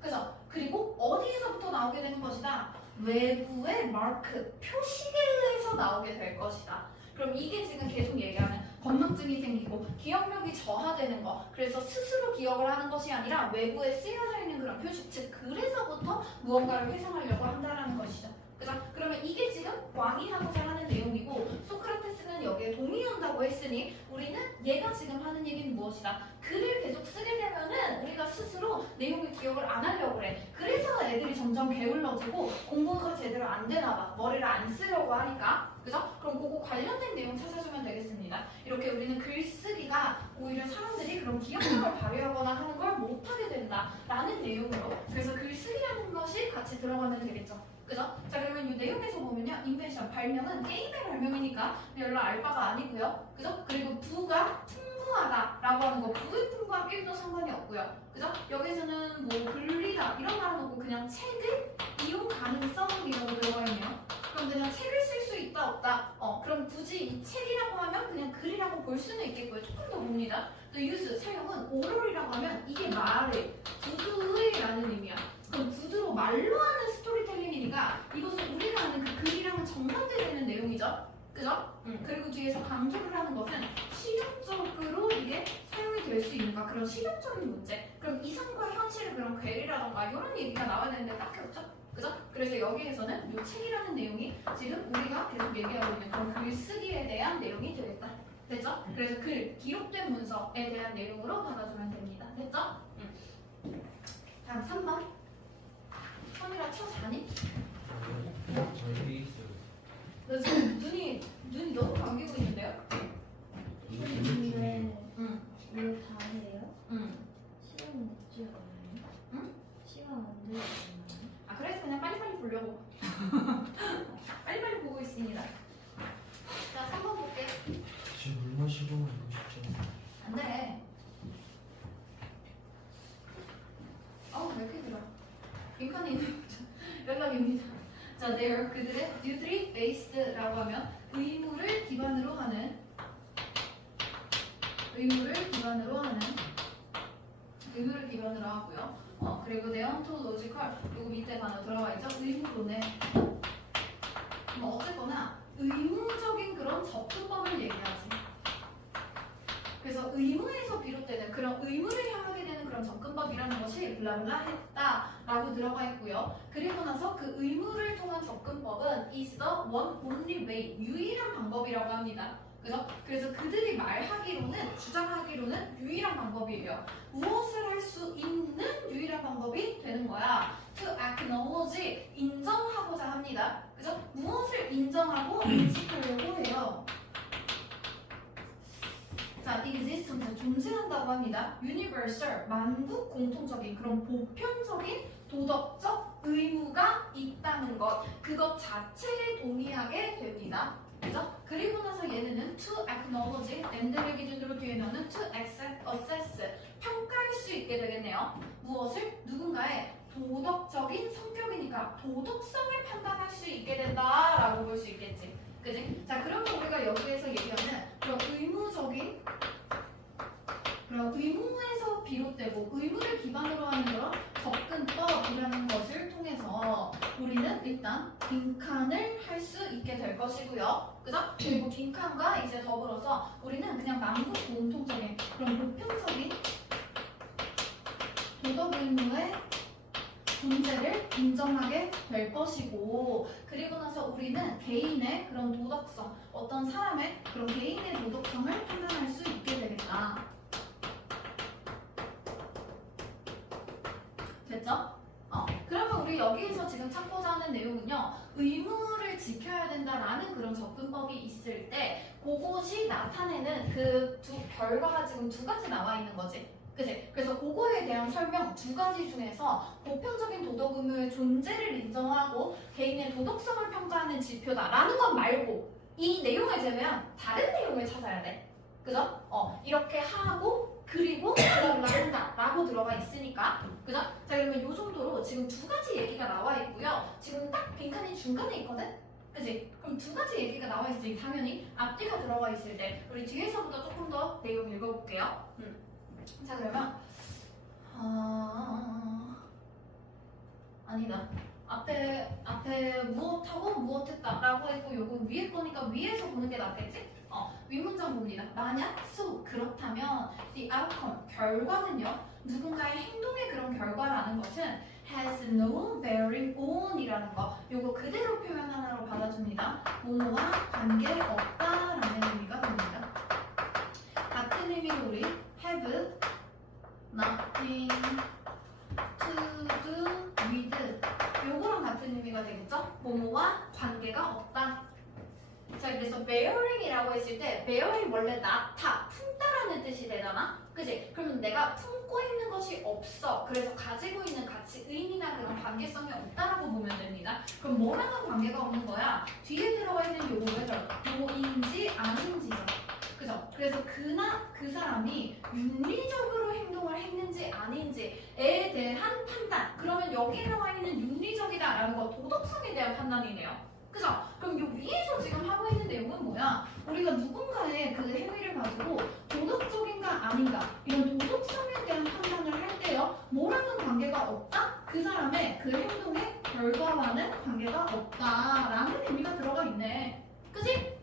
그죠? 그리고 어디에서부터 나오게 되는 것이다? 외부의 마크, 표식에 의해서 나오게 될 것이다. 그럼 이게 지금 계속 얘기하는 건망증이 생기고 기억력이 저하되는 거, 그래서 스스로 기억을 하는 것이 아니라 외부에 쓰여져 있는 그런 표식, 즉 그래서부터 무언가를 회상하려고 한다는 것이죠. 그죠? 그러면 이게 지금 왕이 하고자 하는 내용이고 소크라테스는 여기에 동의한다고 했으니 우리는 얘가 지금 하는 얘기는 무엇이다? 글을 계속 쓰게 되면은 우리가 스스로 내용을 기억을 안 하려고 그래. 그래서 애들이 점점 게을러지고 공부가 제대로 안 되나 봐. 머리를 안 쓰려고 하니까. 그죠? 그럼 그거 관련된 내용 찾아주면 되겠습니다. 이렇게 우리는 글쓰기가 오히려 사람들이 그런 기억력을 발휘하거나 하는 걸 못하게 된다라는 내용으로 그래서 글쓰기라는 것이 같이 들어가면 되겠죠. 그죠? 자, 그러면 이 내용에서 보면요. 인벤션, 발명은 게임의 발명이니까 별로 알바가 아니고요. 그죠? 그리고 부가 풍부하다 라고 하는 거, 부의 풍부함 1도 상관이 없고요. 그죠? 여기서는 뭐 글리다 이런 말은 없고 그냥 책을 이용 가능성이라고 들어가 있네요. 그럼 그냥 책을 쓸 수 있다 없다? 그럼 굳이 이 책이라고 하면 그냥 글이라고 볼 수는 있겠고요. 조금 더 봅니다. 또 use, 사용은 오럴이라고 하면 이게 말을, 구두의라는 의미야. 그럼 구두로 말로 하는 스토리텔링이니까 이것은 우리가 아는 그 글이랑은 정반대되는 내용이죠. 그죠? 그리고 뒤에서 강조를 하는 것은 실용적으로 이게 사용이 될 수 있는가 그런 실용적인 문제. 그럼 이상과 현실을 그런 괴리라던가 이런 얘기가 나와야 되는데 딱히 없죠. 그죠? 그래서 여기에서는 이 책이라는 내용이 지금 우리가 계속 얘기하고 있는 그런 글쓰기에 대한 내용이 되겠다. 됐죠? 그래서 글, 기록된 문서에 대한 내용으로 받아주면 됩니다. 됐죠? 다음 3번. 선이라 쳐 자니? 저희 쉽지 않네. 응? 시간 안 되지 않나요? 아 그래서 그냥 빨리빨리 보려고 빨리빨리 보고 있습니다. 자 3번 볼게. 지금 물 마시고 이거 쉽지 않아. 안돼. 왜 이렇게 길어? 빈칸이 있는 연락입니다. 자, they're 그들의 duty based라고 하면 의무를 기반으로 하는 하고요. 그리고 deontological 그리고 밑에 단어 들어가 있죠. 의무론에 어쨌거나 의무적인 그런 접근법을 얘기하지. 그래서 의무에서 비롯되는 그런 의무를 향하게 되는 그런 접근법이라는 것이 블라블라 했다라고 들어가 있고요. 그리고 나서 그 의무를 통한 접근법은 is the one only way 유일한 방법이라고 합니다. 그죠? 그래서 그들이 주장하기로는 유일한 방법이에요. 무엇을 할 수 있는 유일한 방법이 되는 거야. To acknowledge 인정하고자 합니다. 그죠? 무엇을 인정하고 인식하려고 해요. 자, existence 존재한다고 합니다. universal 만국 공통적인 그런 보편적인 도덕적 의무가 있다는 것, 그것 자체에 동의하게 됩니다. 그죠? 그리고 나서 얘네는 to acknowledge, 랜드의 기준으로 뒤에 넣는 to assess, 평가할 수 있게 되겠네요. 무엇을? 누군가의 도덕적인 성격이니까 도덕성을 판단할 수 있게 된다라고 볼 수 있겠지. 그지? 자, 그러면 우리가 여기에서 얘기하는 그런 의무에서 비롯되고 의무를 기반으로 하는 그런 접근법이라는 것을 통해서 우리는 일단 빈칸을 할 수 있게 될 것이고요. 그죠? 그리고 빈칸과 이제 더불어서 우리는 그냥 만국 공통적인 그런 보편적인 도덕 의무의 존재를 인정하게 될 것이고, 그리고 나서 우리는 개인의 그런 도덕성, 어떤 사람의 그런 개인의 도덕성을 판단할 수 있게 되겠다. 됐죠? 그러면 우리 여기에서 지금 찾고자 하는 내용은요, 의무를 지켜야 된다라는 그런 접근법이 있을 때 그것이 나타내는 그 결과가 지금 두 가지 나와 있는 거지. 그치? 그래서 그거에 대한 설명 두 가지 중에서 보편적인 도덕 의무의 존재를 인정하고 개인의 도덕성을 평가하는 지표다라는 것 말고 이 내용을 제외한 다른 내용을 찾아야 돼. 그죠? 이렇게 하고 그리고 블라블라 한다라고 들어가 있으니까. 그죠? 자, 그러면 이 정도로 지금 두 가지 얘기가 나와 있고요. 지금 딱 빈칸이 중간에 있거든? 그치? 그럼 두 가지 얘기가 나와 있으니 당연히 앞뒤가 들어가 있을 때 우리 뒤에서부터 조금 더 내용 읽어볼게요. 자, 그러면 아니다. 앞에 무엇하고 무엇했다라고 했고 요거 위에 거니까 위에서 보는 게 낫겠지? 윗문장 봅니다. 만약 so 그렇다면 the outcome 결과는요, 누군가의 행동의 그런 결과라는 것은 has no bearing on이라는 거, 요거 그대로 표현 하나로 받아줍니다. 뭐뭐와 관계없다라는 의미가 됩니다. 같은 의미로 우리 have nothing to do with 요거랑 같은 의미가 되겠죠? 뭐뭐와 관계가 없다. 자, 그래서 bearing이라고 했을 때 bearing 원래 품다라는 뜻이 되잖아? 그치? 그러면 내가 품고 있는 것이 없어. 그래서 가지고 있는 가치, 의미나 그런 관계성이 없다라고 보면 됩니다. 그럼 뭐랑은 관계가 없는 거야? 뒤에 들어가 있는 요거를 뭐인지 아닌지죠. 그죠? 그래서 그 사람이 윤리적으로 행동을 했는지 아닌지에 대한 판단. 그러면 여기에 나와 있는 윤리적이다라는 거 도덕성에 대한 판단이네요. 그죠? 그럼 요 위에서 지금 하고 있는 내용은 뭐야? 우리가 누군가의 그 행위를 가지고 도덕적인가 아닌가 이런 도덕성에 대한 판단을 할 때요, 뭐랑은 관계가 없다? 그 사람의 그 행동의 결과와는 관계가 없다라는 의미가 들어가 있네. 그지?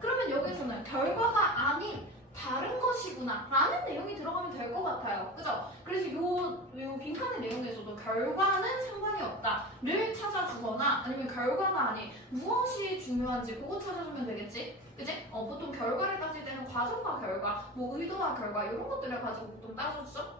그러면 여기서는 결과가 아닌 다른 것이구나 라는 내용이 들어가면 될 것 같아요. 그죠? 그래서 요 빈칸의 내용에서도 결과는 상관이 없다를 찾아주거나 아니면 결과가 아닌 무엇이 중요한지 그거 찾아주면 되겠지? 그지? 보통 결과를 따질 때는 과정과 결과, 뭐 의도와 결과 이런 것들을 가지고 보통 따져주죠?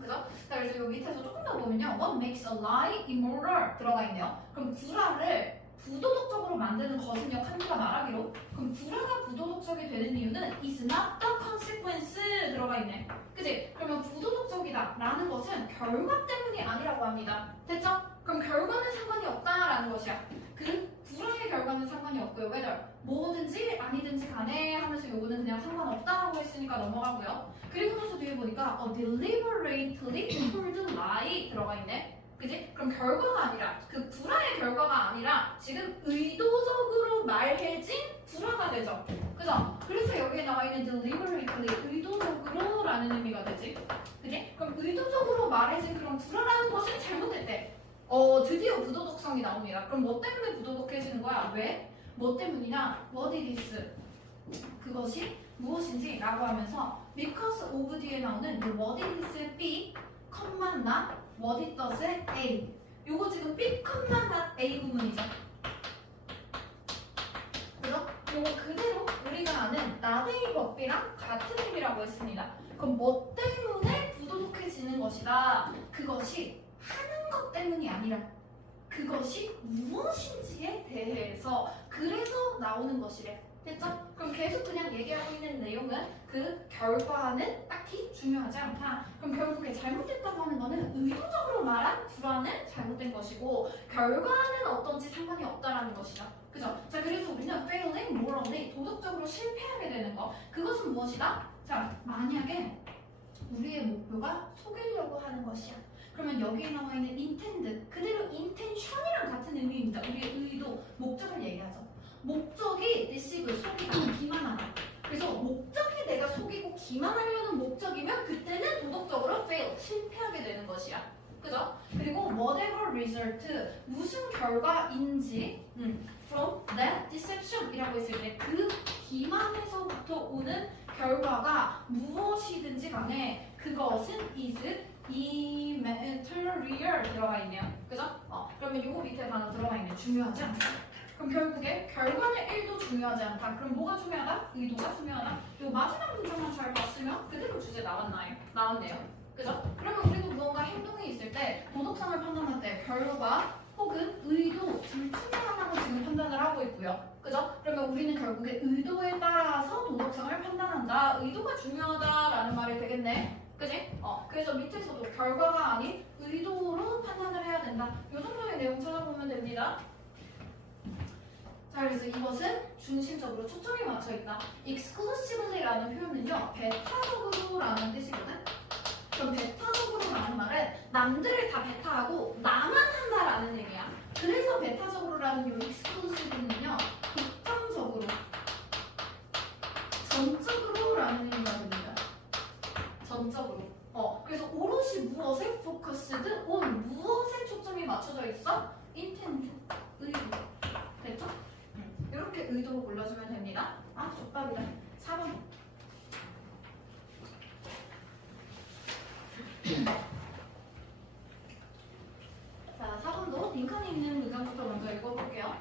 그죠? 자, 그래서 요 밑에서 조금 더 보면요, What makes a lie immoral 들어가 있네요. 그럼 구라를 부도덕적으로 만드는 것은요, 칸트가 말하기로. 그럼 불화가 부도덕적이 되는 이유는 is not the consequence 들어가 있네. 그지? 그러면 부도덕적이다 라는 것은 결과 때문이 아니라고 합니다. 됐죠? 그럼 결과는 상관이 없다라는 것이야. 그 불화의 결과는 상관이 없고요. whether 뭐든지 아니든지 간에 하면서 요거는 그냥 상관없다라고 했으니까 넘어가고요. 그리고 나서 뒤에 보니까 deliberately told lie 들어가 있네. 그지? 그럼 결과가 아니라 그 불화의 결과가 아니라 지금 의도적으로 말해진 불화가 되죠. 그죠? 그래서 여기에 나와 있는 deliberately 의도적으로 라는 의미가 되지. 그지? 그럼 의도적으로 말해진 그런 불화라는 것은 잘못됐대. 드디어 부도덕성이 나옵니다. 그럼 뭐 때문에 부도덕해지는 거야? 왜? 뭐 때문이냐? What it is. 그것이 무엇인지 라고 하면서 because of 뒤에 나오는 이 what it is의 B, not what it does의 A. 요거 지금 B, not A 부분이죠. 그래서 요거 그대로 우리가 아는 나데이 법비랑 같은 의미라고 했습니다. 그럼 뭐 때문에 부도덕해지는 것이다. 그것이 하는 것 때문이 아니라 그것이 무엇인지에 대해서 그래서 나오는 것이래. 됐죠? 그럼 계속 그냥 얘기하고 있는 내용은 그 결과는 딱히 중요하지 않다. 그럼 결국에 잘못됐다고 하는 거는 의도적으로 말한 불안은 잘못된 것이고 결과는 어떤지 상관이 없다라는 것이죠. 그죠? 자, 그래서 우리는 failing morally 도덕적으로 실패하게 되는 거. 그것은 무엇이다? 자, 만약에 우리의 목표가 속이려고 하는 것이야. 그러면 여기에 나와 있는 intend, 그대로 intention이랑 같은 의미입니다. 우리의 의도, 목적을 얘기하죠. 목적이 deceive, 속이다, 기만하다. 그래서 목적이 내가 속이고 기만하려는 목적이면 그때는 도덕적으로 fail, 실패하게 되는 것이야. 그죠? 그리고 whatever result, 무슨 결과인지 from that deception 이라고 했을 때 그 기만에서부터 오는 결과가 무엇이든지 간에 그것은 is immaterial 들어가 있네요. 그죠? 그러면 요거 밑에 하나 들어가 있네. 중요하지 않다. 그럼 결국에 결과는 1도 중요하지 않다. 그럼 뭐가 중요하다? 의도가 중요하다. 요 마지막 문장만 잘 봤으면 그대로 주제 나왔네요. 그죠? 그러면 우리도 무언가 행동이 있을 때 도덕성을 판단할 때 결과 혹은 의도 둘 중에 하나로 지금 판단을 하고 있고요. 그죠? 그러면 우리는 결국에 의도에 따라서 도덕성을 판단한다. 의도가 중요하다라는 말이 되겠네. 그지? 그래서 밑에서도 결과가 아닌 의도로 판단을 해야 된다. 이 정도의 내용 찾아보면 됩니다. 자, 그래서 이것은 중심적으로 초점이 맞춰 있다. exclusively라는 표현은요, 배타적으로라는 뜻이거든. 그럼 배타적으로라는 말은 남들을 다 배타하고 나만 한다라는 의미야. 그래서 배타적으로라는 이 exclusive는요, 독점적으로, 전적으로라는 의미가 됩니다. 전적으로. 그래서 오롯이 무엇에 focused on 무엇에 초점이 맞춰져 있어? intend, 의도. 됐죠? 이렇게 의도로 골라주면 됩니다. 아, 족밥이다. 4번. 자, 4번도 빈칸이 있는 문장부터 먼저 읽어볼게요.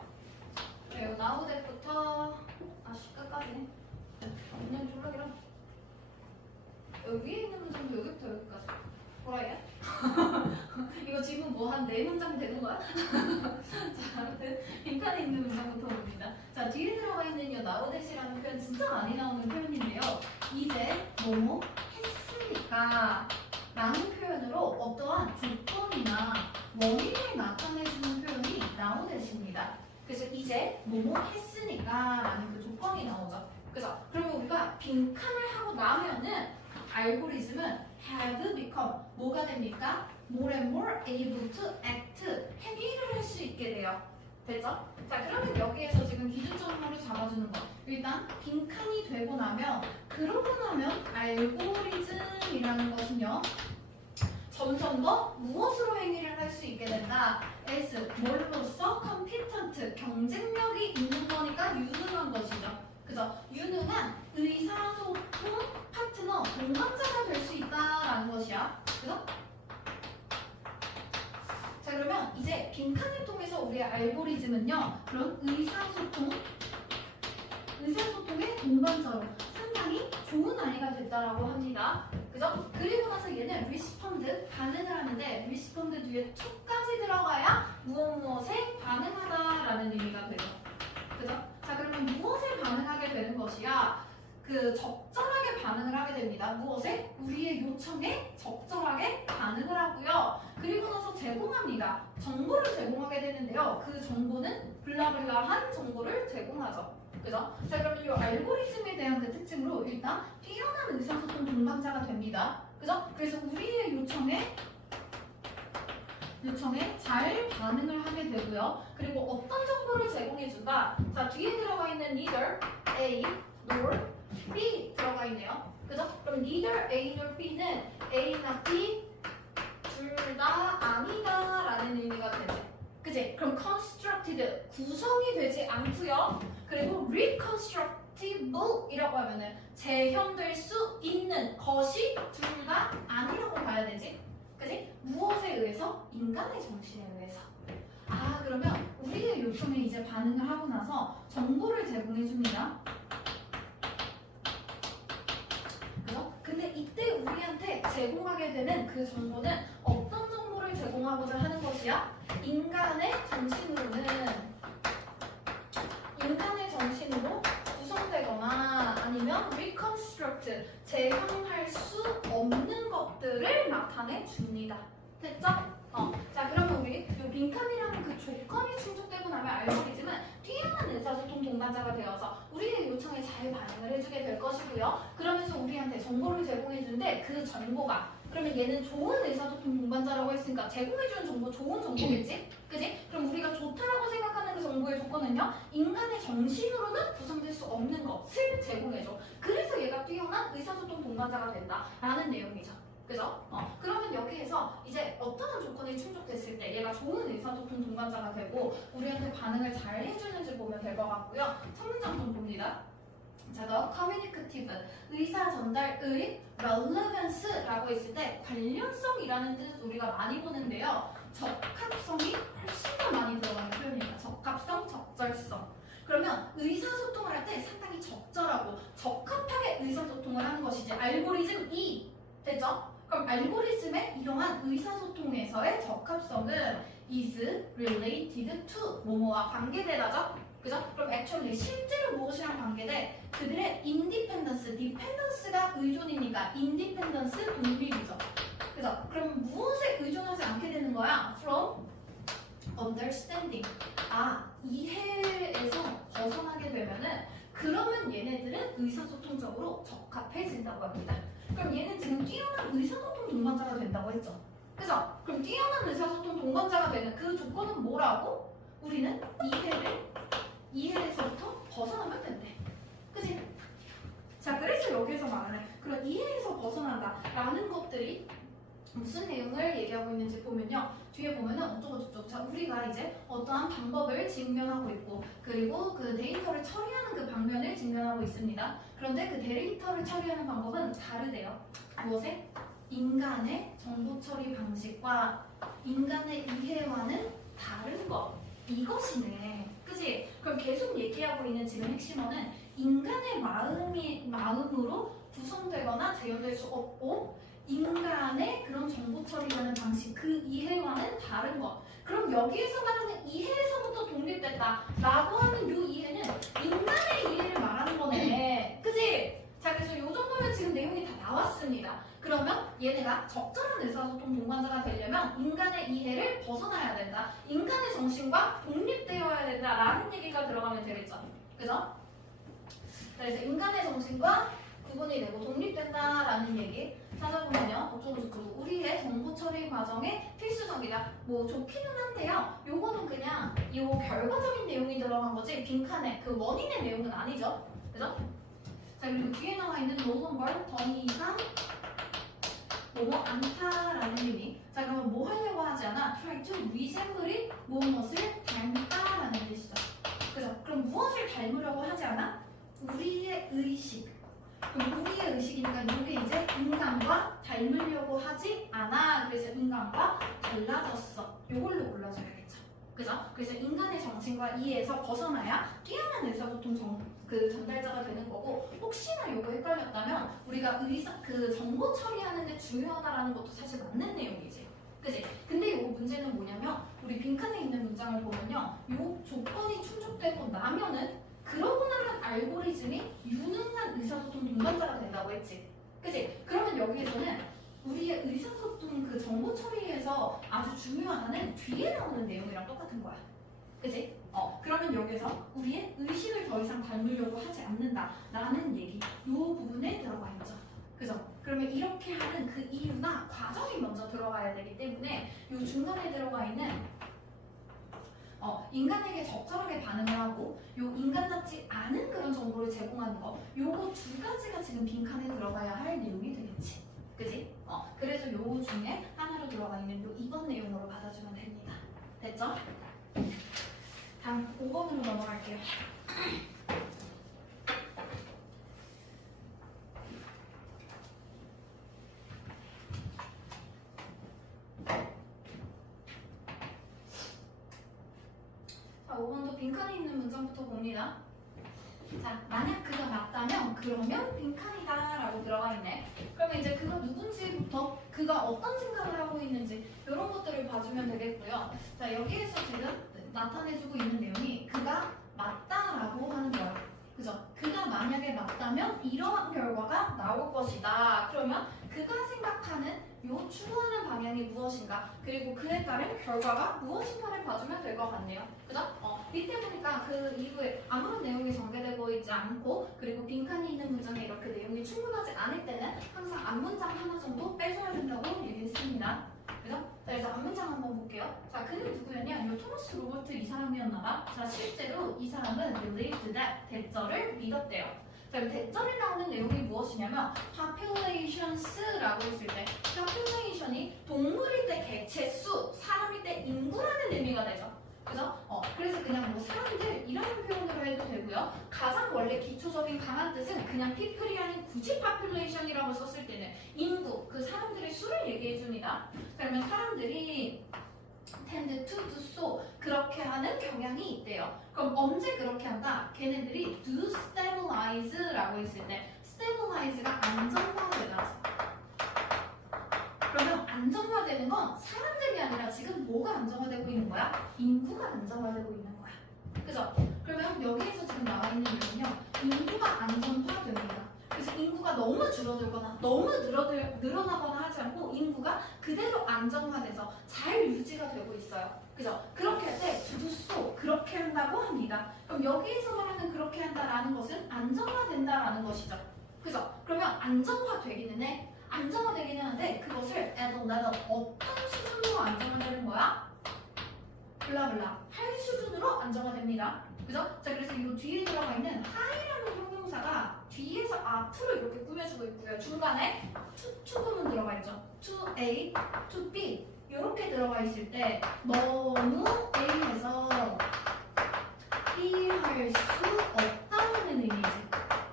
네, 나우댓부터 끝까지네. 그냥 졸라기라. 여기 위에 있는 문장도 여기부터 여기까지. 뭐라야? 이거 지금 뭐 한 4문장 되는 거야? 자, 아무튼 빈칸에 있는 문장부터 봅니다. 자, 뒤에 들어가 있는 이 나우댓이라는 표현 진짜 많이 나오는 표현인데요. 이제 뭐뭐 했으니까 라는 표현으로 어떠한 조건이나 원인을 나타내주는 표현이 나우댓입니다. 그래서 이제 뭐뭐 했으니까 라는 그 조건이 나오죠. 그죠? 그러면 우리가 빈칸을 하고 나면은 알고리즘은 have become 뭐가 됩니까? more and more able to act 행위를 할 수 있게 돼요. 됐죠? 자, 그러면 여기에서 지금 기준점으로 잡아주는 거 일단 빈칸이 되고 나면 그러고 나면 알고리즘이라는 것은요 점점 더 무엇으로 행위를 할 수 있게 된다? as 뭘로써 competent 경쟁력이 있는 거니까 유능한 것이죠. 그죠? 유능한 의사소통 파트너, 동반자가 될 수 있다라는 것이야. 그죠? 자, 그러면 이제 빈칸을 통해서 우리의 알고리즘은요, 그런 의사소통의 동반자로 상당히 좋은 아이가 됐다라고 합니다. 그죠? 그리고 나서 얘는 respond, 반응을 하는데 respond 뒤에 to까지 들어가야 무엇에 반응하다라는 의미가 되죠. 그죠? 자, 그러면 무엇에 반응하게 되는 것이야? 그 적절하게 반응을 하게 됩니다. 무엇에? 우리의 요청에 적절하게 반응을 하고요. 그리고 나서 제공합니다. 정보를 제공하게 되는데요. 그 정보는 블라블라한 정보를 제공하죠. 그죠? 자, 그러면 이 알고리즘에 대한 그 특징으로 일단 뛰어난 의사소통 동반자가 됩니다. 그죠? 그래서 우리의 요청에 잘 반응을 하게 되고요. 그리고 어떤 정보를 제공해준다? 자, 뒤에 들어가 있는 neither A nor B 들어가 있네요. 그죠? 그럼 neither A nor B는 A나 B 둘 다 아니다 라는 의미가 되지. 그치? 그럼 constructed 구성이 되지 않고요. 그리고 reconstructible 이라고 하면은 재현될 수 있는 것이 둘 다 아니라고 봐야 되지. 그치? 무엇에 의해서? 인간의 정신에 의해서. 아, 그러면 우리의 요청에 이제 반응을 하고 나서 정보를 제공해 줍니다. 그죠? 근데 이때 우리한테 제공하게 되는 그 정보는 어떤 정보를 제공하고자 하는 것이야? 인간의 정신으로 구성되거나 아니면 reconstruct, 재현할 수 없는 것들을 나타내 줍니다. 됐죠? 자, 그러면 우리 이 빈칸이라는 그 조건이 충족되고 나면 알고리즘은 뛰어난 의사소통 동반자가 되어서 우리의 요청에 잘 반응을 해주게 될 것이고요. 그러면서 우리한테 정보를 제공해주는데 그 정보가 그러면 얘는 좋은 의사소통 동반자라고 했으니까 제공해주는 정보 좋은 정보겠지? 그지? 그럼 우리가 좋다라고 생각하는 그 정보의 조건은요. 인간의 정신으로는 구성될 수 없는 것을 제공해줘. 그래서 얘가 뛰어난 의사소통 동반자가 된다라는 내용이죠. 그죠? 그러면 여기에서 이제 어떠한 조건이 충족됐을 때 얘가 좋은 의사소통 동반자가 되고 우리한테 반응을 잘 해주는지 보면 될 것 같고요. 첫 문장 좀 봅니다. 자, the communicative, 의사 전달의 relevance라고 했을 때 관련성이라는 뜻 우리가 많이 보는데요. 적합성이 훨씬 더 많이 들어가는 표현입니다. 적합성, 적절성. 그러면 의사소통을 할 때 상당히 적절하고 적합하게 의사소통을 하는 것이지 알고리즘 E. 됐죠? 그럼 알고리즘의 이러한 의사소통에서의 적합성은 is related to 뭐뭐와 관계되다죠? 그죠? 그럼 actually 실제로 무엇이랑 관계돼? 그들의 independence, dependence가 의존이니까 independence 독립이죠. 그죠? 그럼 무엇에 의존하지 않게 되는 거야? from understanding. 이해에서 벗어나게 되면은 그러면 얘네들은 의사소통적으로 적합해진다고 합니다. 그럼 얘는 지금 뛰어난 의사소통 동반자가 된다고 했죠. 그죠? 그럼 뛰어난 의사소통 동반자가 되는 그 조건은 뭐라고? 우리는 이해에서부터 벗어나면 된대. 그치? 자, 그래서 여기에서 말하는 그런 이해에서 벗어난다라는 것들이 무슨 내용을 얘기하고 있는지 보면요. 뒤에 보면은 어쩌고저쩌고. 자, 우리가 이제 어떠한 방법을 직면하고 있고 그리고 그 데이터를 처리하는 그 방면을 직면하고 있습니다. 그런데 그 데이터를 처리하는 방법은 다르대요. 무엇에? 인간의 정보 처리 방식과 인간의 이해와는 다른 것. 이것이네. 그치? 그럼 계속 얘기하고 있는 지금 핵심어는 인간의 마음으로 구성되거나 재현될 수 없고 인간의 그런 정보 처리하는 방식, 그 이해와는 다른 것. 그럼 여기에서 말하는 이해에서부터 독립됐다라고 하는 이 이해는 인간의 이해를 말하는 거네. 그치? 자, 그래서 이 정도면 지금 내용이 다 나왔습니다. 그러면 얘네가 적절한 의사소통 동반자가 되려면 인간의 이해를 벗어나야 된다. 인간의 정신과 독립되어야 된다라는 얘기가 들어가면 되겠죠. 그죠? 자, 그래서 인간의 정신과 구분이 되고 독립된다라는 얘기 찾아보면요. 어쩌고저쩌고 우리의 정보 처리 과정에 필수적이다. 뭐 좋기는 한데요. 요거는 그냥 요 결과적인 내용이 들어간 거지 빈칸에 그 원인의 내용은 아니죠. 그죠? 자, 그리고 뒤에 나와 있는 모든 걸 더 이상 뭐뭐 않다라는 의미. 자, 그러면 뭐 하려고 하지 않아? try to resemble이 무엇을 닮다라는 뜻이죠. 그죠? 그럼 무엇을 닮으려고 하지 않아? 우리의 의식. 그럼 우리의 의식이니까 이게 이제 인간과 닮으려고 하지 않아. 그래서 인간과 달라졌어. 요걸로 골라줘야겠죠. 그죠? 그래서 인간의 정신과 이해에서 벗어나야 뛰어난 의사소통 그 전달자가 되는 거고 혹시나 요거 헷갈렸다면 우리가 그 정보 처리하는데 중요하다라는 것도 사실 맞는 내용이지. 그지? 근데 요 문제는 뭐냐면 우리 빈칸에 있는 문장을 보면요. 요 조건이 충족되고 나면은 그러고 나면 알고리즘이 유능한 의사소통 동반자가 된다고 했지. 그지? 그러면 여기에서는 우리의 의사소통 그 정보 처리에서 아주 중요하다는 뒤에 나오는 내용이랑 똑같은 거야. 그지? 그러면 여기서 우리의 의식을 더 이상 닮으려고 하지 않는다라는 얘기 이 부분에 들어가 있죠. 그죠? 그러면 이렇게 하는 그 이유나 과정이 먼저 들어가야 되기 때문에 이 중간에 들어가 있는 인간에게 적절하게 반응을 하고 요 인간답지 않은 그런 정보를 제공하는 거 요거 두 가지가 지금 빈칸에 들어가야 할 내용이 되겠지. 그지? 그래서 요 중에 하나로 들어가 있는 요 2번 내용으로 받아주면 됩니다. 됐죠? 다음 5번으로 넘어갈게요. 자, 5번도 빈칸에 있는 문장부터 봅니다. 자, 만약 그가 맞다면 그러면 빈칸이다 라고 들어가 있네. 그러면 이제 그가 누군지부터 그가 어떤 생각을 하고 있는지 이런 것들을 봐주면 되겠고요. 자, 여기에서 지금 나타내주고 있는 내용이 그가 맞다라고 하는 거예요. 그죠? 그가 만약에 맞다면 이러한 결과가 나올 것이다. 그러면 그가 생각하는 요 추구하는 방향이 무엇인가 그리고 그에 따른 결과가 무엇인가를 봐주면 될 것 같네요. 그죠? 밑에 보니까 그 이후에 아무런 내용이 전개되고 있지 않고 그리고 빈칸이 있는 문장에 이렇게 내용이 충분하지 않을 때는 항상 앞문장 하나 정도 빼줘야 된다고 얘기했습니다. 그죠? 자, 이제 앞문장 한번 볼게요. 자, 그는 누구였냐? 이 토마스 로버트 이 사람이었나봐. 자, 실제로 이 사람은 believed that 대절을 믿었대요. 자, 그럼 대절에 나오는 내용이 무엇이냐면 populations라고 했을 때 population이 동물일 때 개체수, 사람일 때 인구라는 의미가 되죠. 그죠? 그래서 그냥 뭐 사람들 이라는 표현으로 해도 되고요. 가장 원래 기초적인 강한 뜻은 그냥 people이 아닌 굳이 population이라고 썼을 때는 인구, 그 사람들의 수를 얘기해 줍니다. 그러면 사람들이 tend to do so 그렇게 하는 경향이 있대요. 그럼 언제 그렇게 한다? 걔네들이 do stabilize라고 했을 때 stabilize가 안정화되다. 그러면 안정화되는 건 사람들이 아니라 지금 뭐가 안정화되고 있는 거야? 인구가 안정화되고 있는 거야. 그죠? 그러면 여기에서 지금 나와 있는 내용은요. 인구가 안정화됩니다. 그래서 인구가 너무 줄어들거나 너무 늘어나거나 하지 않고 인구가 그대로 안정화돼서 잘 유지가 되고 있어요. 그죠? 그렇게 할 때 to do so 그렇게 한다고 합니다. 그럼 여기에서 말하는 그렇게 한다라는 것은 안정화된다라는 것이죠. 그죠? 그러면 안정화되기는 해. 안정화되기는 하는데 그것을 at a level 어떤 수준으로 안정화되는 거야? 블라블라 할 수준으로 안정화됩니다. 그죠? 자, 그래서 이 뒤에 들어가 있는 high라는 형용사가 뒤에서 앞으로 이렇게 꾸며주고 있고요. 중간에 to 들어가 있죠. to A, to B 이렇게 들어가 있을 때 너무 A에서 B 할 수 없다는 의미지.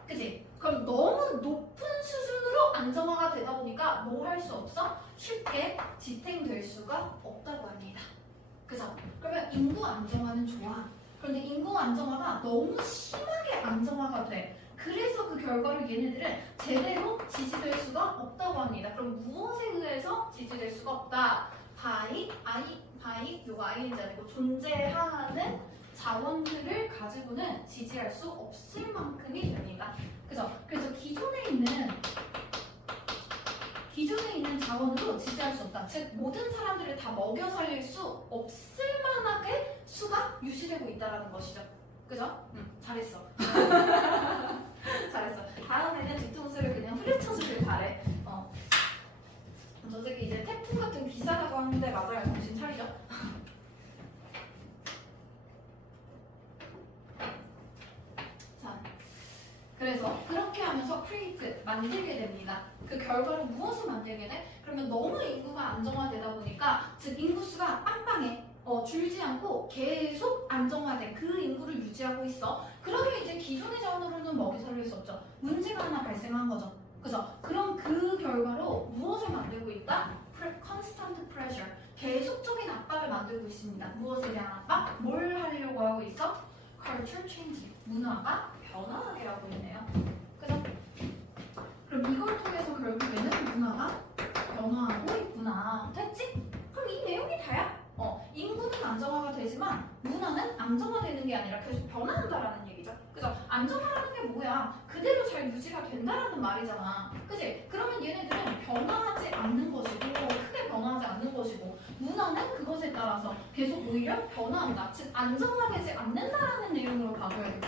그치? 그럼 너무 높은 수준으로 안정화가 되다 보니까 뭐 할 수 없어? 쉽게 지탱될 수가 없다고 합니다. 그죠? 그러면 인구 안정화는 좋아. 그런데 인구 안정화가 너무 심하게 안정화가 돼. 그래서 그 결과로 얘네들은 제대로 지지될 수가 없다고 합니다. 그럼 무엇에 의해서 지지될 수가 없다? 요거 I인지 아니고 존재하는 자원들을 가지고는 지지할 수 없을 만큼이 됩니다. 그죠? 그래서 기존에 있는 자원으로 지지할 수 없다. 즉 모든 사람들을 다 먹여 살릴 수 없을 만하게 수가 유지되고 있다는 것이죠. 그죠? 잘했어. 잘했어. 다음에는 뒤통수를 그냥 후려쳐주길 바래. 저 새끼 이제 태풍 같은 기사라고 하는데 맞아요. 정신 차리죠? 자, 그래서 그렇게 하면서 create 만들게 됩니다. 그 결과로 무엇을 만들게 돼? 그러면 너무 인구가 안정화되다 보니까 즉 인구수가 빵빵해. 줄지 않고 계속 안정화된 그 인구를 유지하고 있어. 그러면 이제 기존의 자원으로는 먹여 살릴 수 없죠. 문제가 하나 발생한 거죠. 그죠? 그럼 그 결과로 무엇을 만들고 있다? constant pressure. 계속적인 압박을 만들고 있습니다. 무엇에 대한 압박? 뭘 하려고 하고 있어? culture change. 문화가 변화하게라고 했네요. 그죠? 그럼 이걸 통해서 결국에는 문화가 변화하고 있구나. 됐지? 그럼 이 내용이 다야. 인구는 안정화가 되지만 문화는 안정화되는 게 아니라 계속 변화한다라는 얘기죠. 그죠? 안정화라는 게 뭐야? 그대로 잘 유지가 된다라는 말이잖아. 그지? 그러면 얘네들은 변화하지 않는 것이고 크게 변화하지 않는 것이고 문화는 그것에 따라서 계속 오히려 변화한다. 즉 안정화되지 않는다라는 내용으로 봐줘야 되고.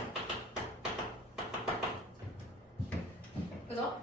그죠?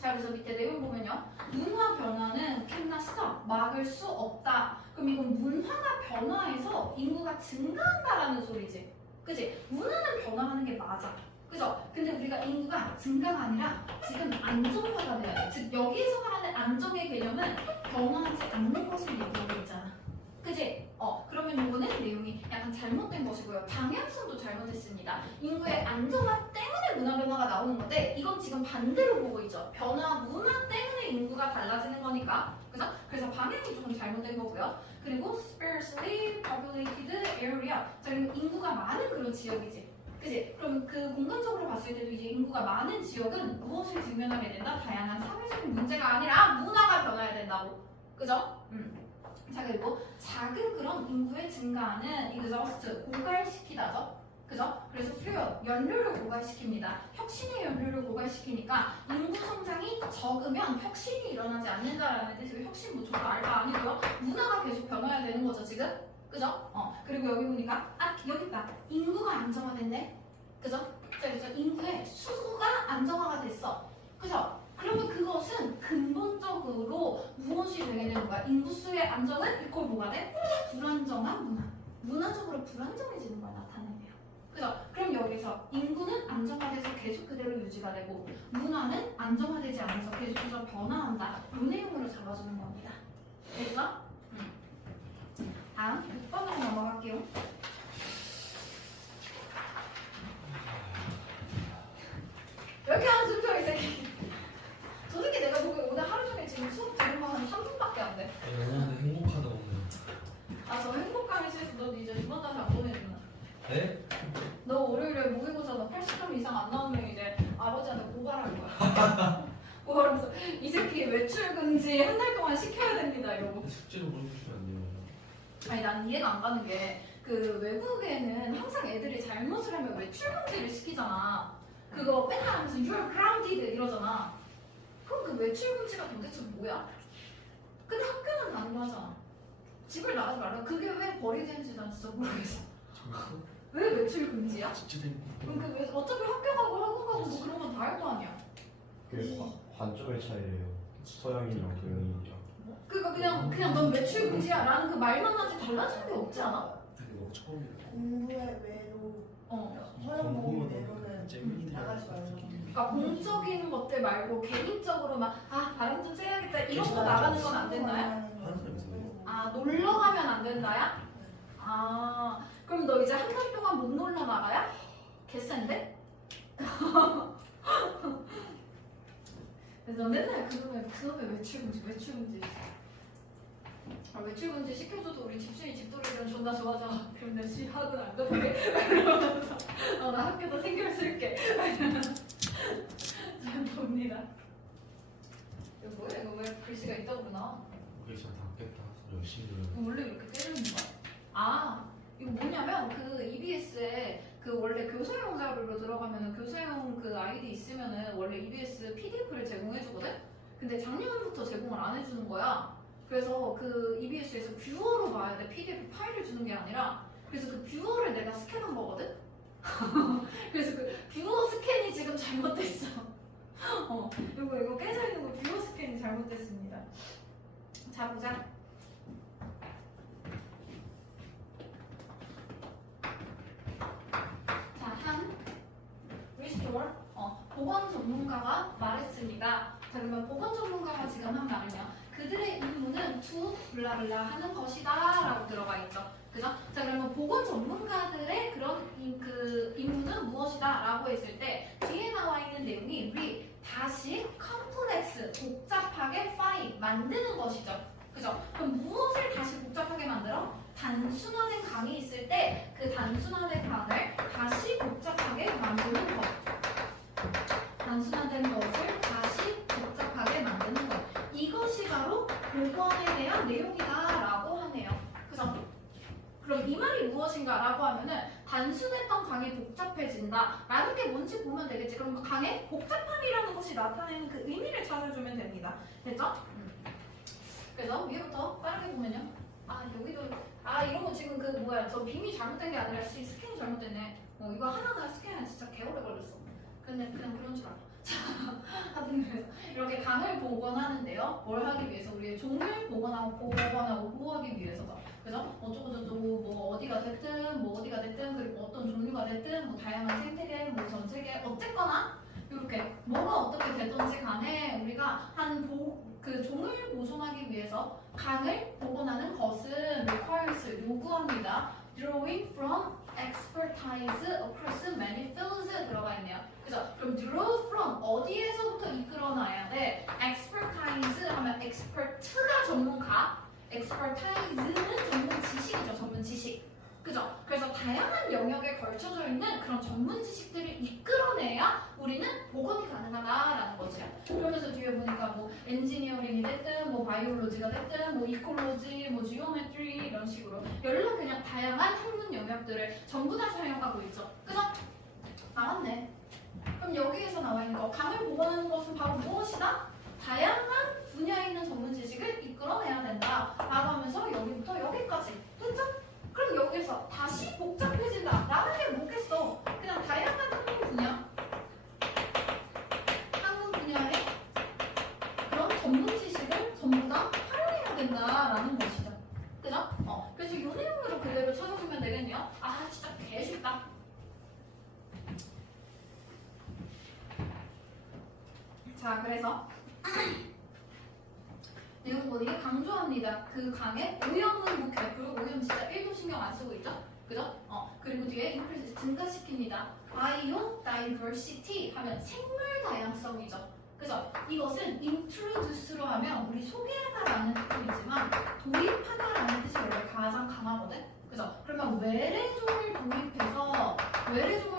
자, 그래서 밑에 내용 보면요. 문화 변화는 cannot stop, 막을 수 없다. 그럼 이건 문화가 변화해서 인구가 증가한다라는 소리지. 그지? 문화는 변화하는 게 맞아. 그죠? 근데 우리가 인구가 증가가 아니라 지금 안정화가 돼야 돼. 즉 여기에서 말하는 안정의 개념은 변화하지 않는 것을 얘기하고 있잖아. 그지? 그러면 이거는 내용이 약간 잘못된 것이고요. 방향성도 잘못했습니다. 인구의 안정화 때문에 문화 변화가 나오는 건데 이건 지금 반대로 보고 있죠. 변화, 문화 때문에 인구가 달라지는 거니까. 그죠? 그래서 방향이 조금 잘못된 거고요. 그리고 sparsely populated area. 자, 그럼 인구가 많은 그런 지역이지. 그지? 그럼 그 공간적으로 봤을 때도 이제 인구가 많은 지역은 무엇을 직면하게 된다? 다양한 사회적인 문제가 아니라 문화가 변화해야 된다고. 그죠? 자, 그리고 작은 그런 인구의 증가는 exhaust, 고갈시키다죠. 그죠? 그래서 fuel, 연료를 고갈시킵니다. 혁신의 연료를 고갈시키니까 인구 성장이 적으면 혁신이 일어나지 않는다라는 뜻이고 혁신 뭐 저도 알바 아니고요. 문화가 계속 변화해야 되는 거죠, 지금. 그죠? 그리고 여기 보니까 여기 있다. 인구가 안정화됐네. 그죠? 자, 그래서 인구의 수가 안정화가 됐어. 그죠? 그러면 그것은 근본적으로 무엇이 되게 되는 거야? 인구수의 안정은 이걸 뭐가 돼? 불안정한 문화. 문화적으로 불안정해지는 걸 나타내네요. 그죠? 그럼 여기서 인구는 안정화돼서 계속 그대로 유지가 되고 문화는 안정화되지 않아서 계속해서 변화한다. 이 내용으로 잡아주는 겁니다. 됐죠? 다음 6번으로 넘어갈게요. 이렇게 한숨 쉬어 이 새끼. 저 새끼 내가 보기에 오늘 하루 종일 지금 수업 들은 거 한 3분밖에 안 돼. 오늘 행복하다 오늘. 저 행복감이 싫어서 너 이제 이번 달에 안 보내주나? 네? 너 월요일에 모의고사 너 80점 이상 안 나오면 이제 아버지한테 고발할 거야. 고발하면서 이 새끼 외출 금지 한 달 동안 시켜야 됩니다 이러고. 숙제로 보내주시면 안 돼요. 아니 난 이해가 안 가는 게 그 외국에는 항상 애들이 잘못을 하면 외출 금지를 시키잖아. 그거 맨날 하면서 you're grounded 이러잖아. 그럼 그 외출 금지가 도대체 뭐야? 근데 학교는 가는 거 하잖아. 집을 나가지 말라. 그게 왜 버리되는지 난 진짜 모르겠어. 왜 외출 금지야? 진짜 재밌고. 그럼 그 어차피 학교 가고 학원 가고 뭐 그런 건 다 할 거 아니야. 그게 관점의 차이래요. 서양인이랑 동양인이랑. 그러니까 그냥 넌 외출 금지야 라는 그 말만 하지 달라지는 게 없지 않아? 이거 처음이야. 공부의 외로 허용 공부 내로는 나가지 말라고. 그러니까 공적인 것들 말고 개인적으로 막 바람 좀 쐬야겠다 이런 거 나가는 건 안 된다야? 하는 사람이 있어요. 놀러 가면 안 된다야? 그럼 너 이제 한 달 동안 못 놀러 나가야? 개센데? 그래서 너 맨날 그놈의 외출 금지. 외출 금지 시켜줘도 우리 집주인 집돌이들은 존나 좋아져. 그럼 나 학원 안 가게? 이러면서 나 학교도 생겨 쓸게. 잘 봅니다. 이거 뭐야? 이거 왜 글씨가 있다고 그러나? 글씨 다 깼다. 열심히 들어요. 원래 이렇게 때리는 거야? 이거 뭐냐면 그 EBS에 그 원래 교사용 자료로 들어가면은 교사용 그 아이디 있으면은 원래 EBS PDF를 제공해주거든? 근데 작년부터 제공을 안 해주는 거야. 그래서 그 EBS에서 뷰어로 봐야 돼. PDF 파일을 주는 게 아니라. 그래서 그 뷰어를 내가 스캔한 거거든? 그래서 그 뷰어 스캔이 지금 잘못됐어. 이거 깨져 있는 거 뷰어 스캔이 잘못됐습니다. 자, 보자. restore 보건 전문가가 말했습니다. 자, 그러면 보건 전문가가 지금 한 말은요. 그들의 임무는 to 블라블라 하는 것이다 라고 들어가 있죠. 그죠? 자, 그러면 보건 전문가들의 그런 그 임무는 무엇이다 라고 했을 때 뒤에 나와 있는 내용이 다시 컴플렉스 복잡하게 파일 만드는 것이죠. 그죠? 그럼 무엇을 다시 복잡하게 만들어? 단순화된 강이 있을 때 그 단순화된 강을 다시 복잡하게 만드는 것. 단순화된 것을 다시 복잡하게 만드는 것. 이것이 바로 복원에 대한 내용이다라고 하네요. 그죠? 그럼 이 말이 무엇인가라고 하면은 단순했던 강이 복잡해진다라는 게 뭔지 보면 되겠지. 그럼 그 강의 복잡함이라는 것이 나타내는 그 의미를 찾아주면 됩니다. 됐죠? 그래서 위에부터 빠르게 보면요. 여기도 이런 거 지금 그 뭐야 저 빔이 잘못된 게 아니라 스캔이 잘못됐네. 이거 하나가 스캔이 진짜 개오래 걸렸어. 근데 그냥 그런 줄 알아. 자, 하여튼 그래서 이렇게 강을 복원하는데요. 뭘 하기 위해서 우리의 종을 복원하고 보호하기 위해서죠. 그죠? 어쩌고저쩌고 뭐 어디가 됐든 그리고 어떤 종류가 됐든 뭐 다양한 생태계 뭐 전 세계 어쨌거나 이렇게 뭐가 어떻게 되든지 간에 우리가 그 종을 보존하기 위해서 강을 복원하는 것은 requires 요구합니다. Drawing from expertise across many fields 들어가 있네요. 그죠? 그럼 draw from 어디에서부터 이끌어놔야 돼? expertise 하면 expert가 전문가, expertise는 전문 지식이죠. 전문 지식. 그죠? 그래서 다양한 영역에 걸쳐져 있는 그런 전문 지식들을 이끌어내야 우리는 복원이 가능하다라는 거죠. 그러면서 뒤에 보니까 뭐 엔지니어링이 됐든 뭐 바이올로지가 됐든 뭐 이콜로지, 뭐 지오메트리 이런 식으로 연락 그냥 다양한 학문 영역들을 전부 다 사용하고 있죠. 그죠? 맞네. 그럼 여기에서 나와 있는 거 강을 복원하는 것은 바로 무엇이다? 다양한 분야에 있는 전문 지식을 이끌어내야 된다 라고 하면서 여기부터 여기까지 됐죠? 그럼 여기서 다시 복잡해진다 라는 게 뭐겠어? 그냥 다양한 학문 분야의 그런 전문 지식을 전부 다 활용해야 된다라는 것이죠. 그죠? 그래서 이 내용으로 그대로 찾아주면 되겠네요. 진짜 개쉽다. 자, 그래서 내용 보니 강조합니다. 그 강의 오염은 목표. 그리고 오염 진짜 1도 신경 안 쓰고 있죠? 그죠? 그리고 뒤에 increase 증가시킵니다. bio diversity 하면 생물 다양성이죠. 그죠? 이것은 introduce로 하면 우리 소개하다라는 뜻도 있지만 도입하다라는 뜻이 원래 가장 강하거든? 그죠? 그러면 외래종을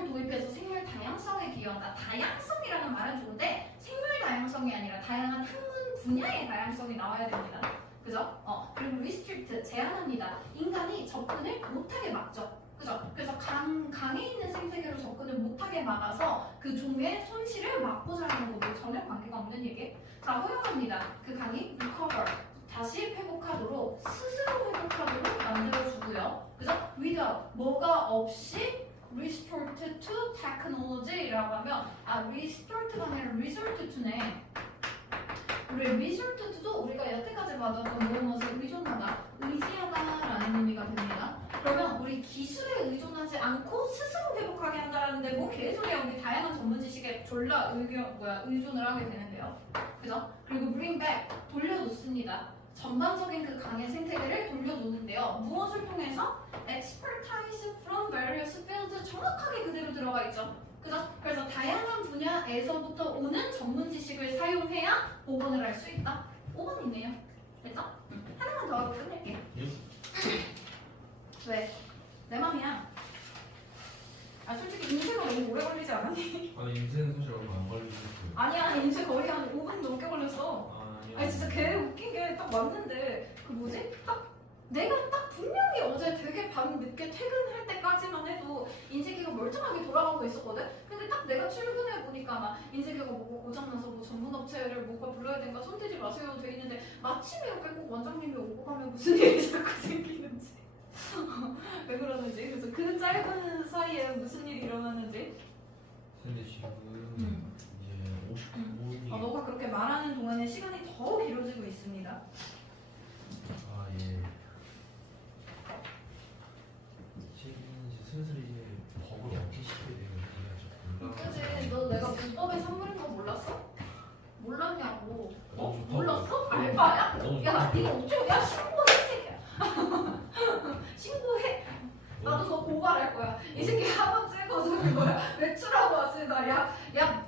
도입해서 생물 다양성에 기여한다. 다양성이라는 말은 좋은데 생물 다양성이 아니라 다양한 학문 분야의 다양성이 나와야 됩니다. 그죠? 그리고 restrict 제한합니다. 인간이 접근을 못하게 막죠. 그죠? 그래서 강에 있는 생태계로 접근을 못하게 막아서 그 종의 손실을 막고자 하는 거고 전혀 관계가 없는 얘기. 자, 허용합니다. 그 강이 recover 다시 회복하도록 스스로 회복하도록 만들어주고요. 그죠? without 뭐가 없이 restore to technology라고 하면 restore가 아니라 resort to네. 우리 resort to도 우리가 여태까지 받았던 무엇을 의존하다, 의지하다라는 의미가 됩니다. 그러면 우리 기술에 의존하지 않고 스스로 회복하게 한다라는데 뭐 개소리야. 우리 다양한 전문 지식에 졸라 의존을 하게 되는데요. 그죠? 그리고 bring back 돌려놓습니다. 전반적인 그 강의 생태계를 돌려놓는데요. 무엇을 통해서? expertise from various fields 정확하게 그대로 들어가 있죠. 그죠? 그래서 다양한 분야에서부터 오는 전문 지식을 사용해야 복원을 할 수 있다. 5번 있네요. 됐죠? 하나만 더 하고 끝낼게. 왜? 내 맘이야. 솔직히 인쇄가 너무 오래 걸리지 않았니? 인생은 사실 얼마 안 걸리겠어요. 아니야, 인쇄 거의 한 5분 넘게 걸렸어. 진짜 개 웃긴 게 딱 왔는데 그 뭐지? 내가 딱 분명히 어제 되게 밤 늦게 퇴근할 때까지만 해도 인쇄기가 멀쩡하게 돌아가고 있었거든? 근데 딱 내가 출근해 보니까 막 인쇄기가 뭐가 고장나서 뭐 전문업체를 뭐가 불러야 되니까 손대지 마세요 돼 있는데 마침 이렇게 꼭 원장님이 오고 가면 무슨 일이 자꾸 생기는지 왜 그러는지. 그래서 그 짧은 사이에 무슨 일이 일어났는지. 근데 지금 이제 59분이 너가 그렇게 말하는 동안에 시간이 더 길어지고 있습니다. 예. 지금 이제 슬슬 이제 법을 어기시게 되는 기가 좀 그치? 너 내가 불법의 선물인 거 몰랐어? 몰랐냐고. 너무 좋다고. 몰랐어? 알바야? 너무 야, 좋다고. 니가 어쩌고, 야, 신고해, 이 새끼야. 신고해. 나도 너 고발할 거야. 이 새끼 학원 찍어주는 거야. 외출하고 왔으니까, 야,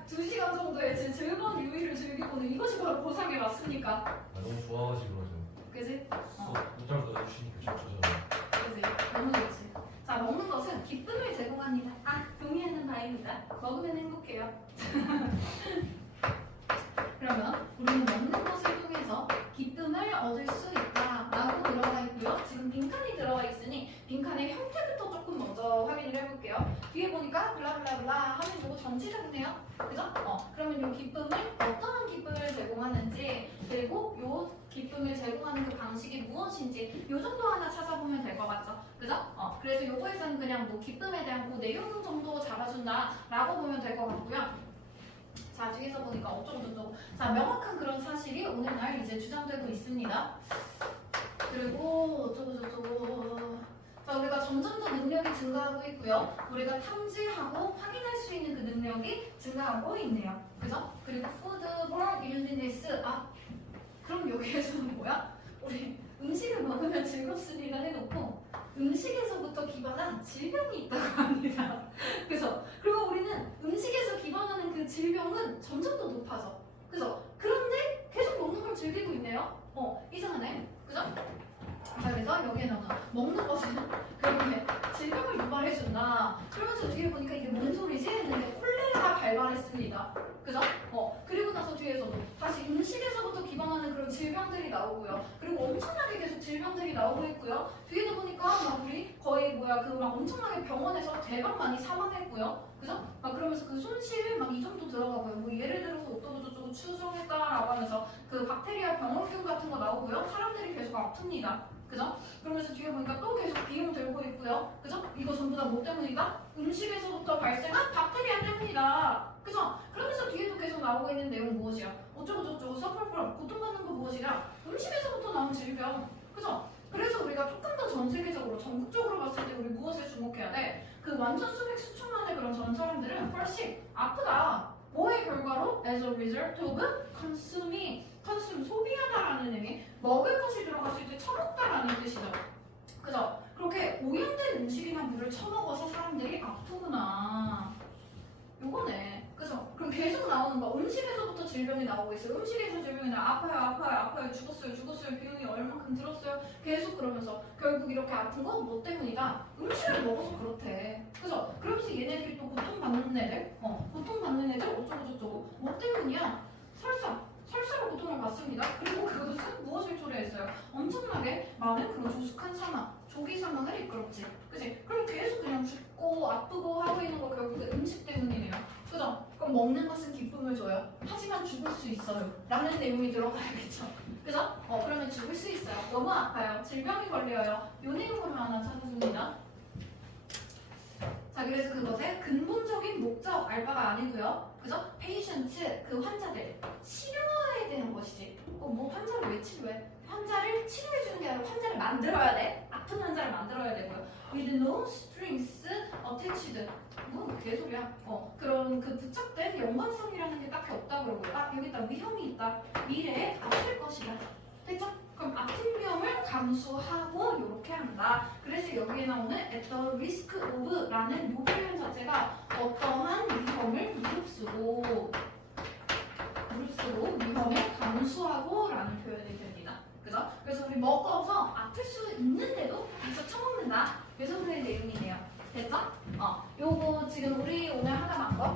2시간 정도의 즐거운 유의를 즐기고는 이것이 바로 보상이 맞습니까? 너무 좋아가지고 그러죠. 그지? 문자로 넣어주시니까 좀 저죠. 그지? 너무 좋지. 자, 먹는 것은 기쁨을 제공합니다. 아, 동의하는 바입니다. 먹으면 행복해요. 그러면 우리는 먹는 것을 통해서 기쁨을 얻을 수 있다라고 들어가 있고요. 지금 빈칸이 들어가 있으니 빈칸의 형태부터 조금 먼저 확인을 해볼게요. 뒤에 보니까 블라블라블라 하면 이거 전치사네요. 그죠? 그러면 이 기쁨을 어떠한 기쁨을 제공하는지 그리고 이 기쁨을 제공하는 그 방식이 무엇인지 이 정도 하나 찾아보면 될 것 같죠? 그죠? 그래서 요거에서는 그냥 뭐 기쁨에 대한 그 내용 정도 잡아준다라고 보면 될 것 같고요. 자, 뒤에서 보니까 어쩌고저쩌고. 자, 명확한 그런 사실이 오늘날 이제 주장되고 있습니다. 그리고 어쩌고저쩌고. 자, 우리가 점점 더 능력이 증가하고 있고요. 우리가 탐지하고 확인할 수 있는 그 능력이 증가하고 있네요. 그죠? 그리고 foodborne illness. 아, 그럼 여기에서는 뭐야? 우리 음식을 먹으면 즐겁습니다 해놓고 음식에서부터 기반한 질병이 있다고 합니다. 그래서 그리고 우리는 음식에서 기반하는 그 질병은 점점 더 높아져. 그죠? 그런데 계속 먹는 걸 즐기고 있네요. 이상하네. 그죠? 자, 그래서 여기에 나오는 먹는 것은 결국에 질병을 유발해준다. 그러면서 뒤에 보니까 이게 뭔 소리지? 했는데 콜레라가 발발했습니다. 그죠? 그리고 나서 뒤에서도 다시 음식에서부터 기반하는 그런 질병들이 나오고요. 그리고 엄청나게 계속 질병들이 나오고 있고요. 뒤에도 보니까 막 우리 거의 그 막 엄청나게 병원에서 대박 많이 사망했고요. 그죠? 막 그러면서 그 손실 막 이 정도 들어가고요. 뭐 예를 들어서 어쩌고저쩌고 추정했다라고 하면서 그 박테리아 병원균 같은 거 나오고요. 사람들이 계속 아픕니다. 그죠? 그러면서 뒤에 보니까 또 계속 비용 들고 있고요. 그죠? 이거 전부 다 뭐 때문이다? 음식에서부터 발생한 박테리아 때문이다. 그죠? 그러면서 뒤에도 계속 나오고 있는 내용 무엇이야? 어쩌고저쩌고 suffer from 고통받는 거 무엇이라? 음식에서부터 나온 질병. 그죠? 그래서 우리가 조금 더 전 세계적으로 전국적으로 봤을 때 우리 무엇에 주목해야 돼? 그 완전 수백 수천만의 그런 전 사람들은 훨씬 아프다. 뭐의 결과로? As a result of consuming. consume 소비하다라는 의미. 먹을 것이 들어갔을 때 처먹다라는 뜻이죠. 그죠? 그렇게 오염된 음식이나 물을 처먹어서 사람들이 아프구나. 요거네. 그죠? 그럼 계속 나오는 거. 음식에서부터 질병이 나오고 있어요. 음식에서 질병이 아파요. 죽었어요. 비용이 얼만큼 들었어요. 계속 그러면서 결국 이렇게 아픈 건 뭐 때문이다? 음식을 먹어서 그렇대. 그죠? 그러면서 얘네들이 또 고통받는 애들, 고통받는 애들 어쩌고저쩌고. 뭐 때문이야? 설사로 고통을 받습니다. 그리고 그것은 무엇을 초래했어요? 엄청나게 많은 그런 조숙한 사망, 조기 사망을 이끌었지. 그치? 그럼 계속 그냥 죽고 아프고 하고 있는 거 결국에 음식 때문이네요. 그죠? 그럼 먹는 것은 기쁨을 줘요. 하지만 죽을 수 있어요. 라는 내용이 들어가야겠죠. 그죠? 그러면 죽을 수 있어요. 너무 아파요. 질병이 걸려요. 요 내용으로 하나 찾아줍니다. 자, 그래서 그것의 근본적인 목적 알바가 아니고요. 그죠? 페이션트, 그 환자들 치료에 대한 것이지. 뭐 환자를 왜 치료해? 환자를 치료해 주는 게 아니라 환자를 만들어야 돼. 아픈 환자를 만들어야 되고요. With no strings attached. 뭐 개소리야. 그런 그 부착된 연관성이라는 게 딱히 없다 그러고요. 여기 있다. 위험이 있다. 미래에 아플 것이다. 됐죠? 그럼 아픈 위험을 감수하고 이렇게 한다. 그래서 여기에 나오는 at the risk of라는 이 표현 자체가 어떠한 위험을 무릅쓰고 위험을 감수하고 라는 표현이 됩니다. 그죠? 그래서 우리 먹어서 아플 수 있는데도 계속 처먹는다. 이 정도의 내용이네요. 됐죠? 요거 지금 우리 오늘 하나 만 거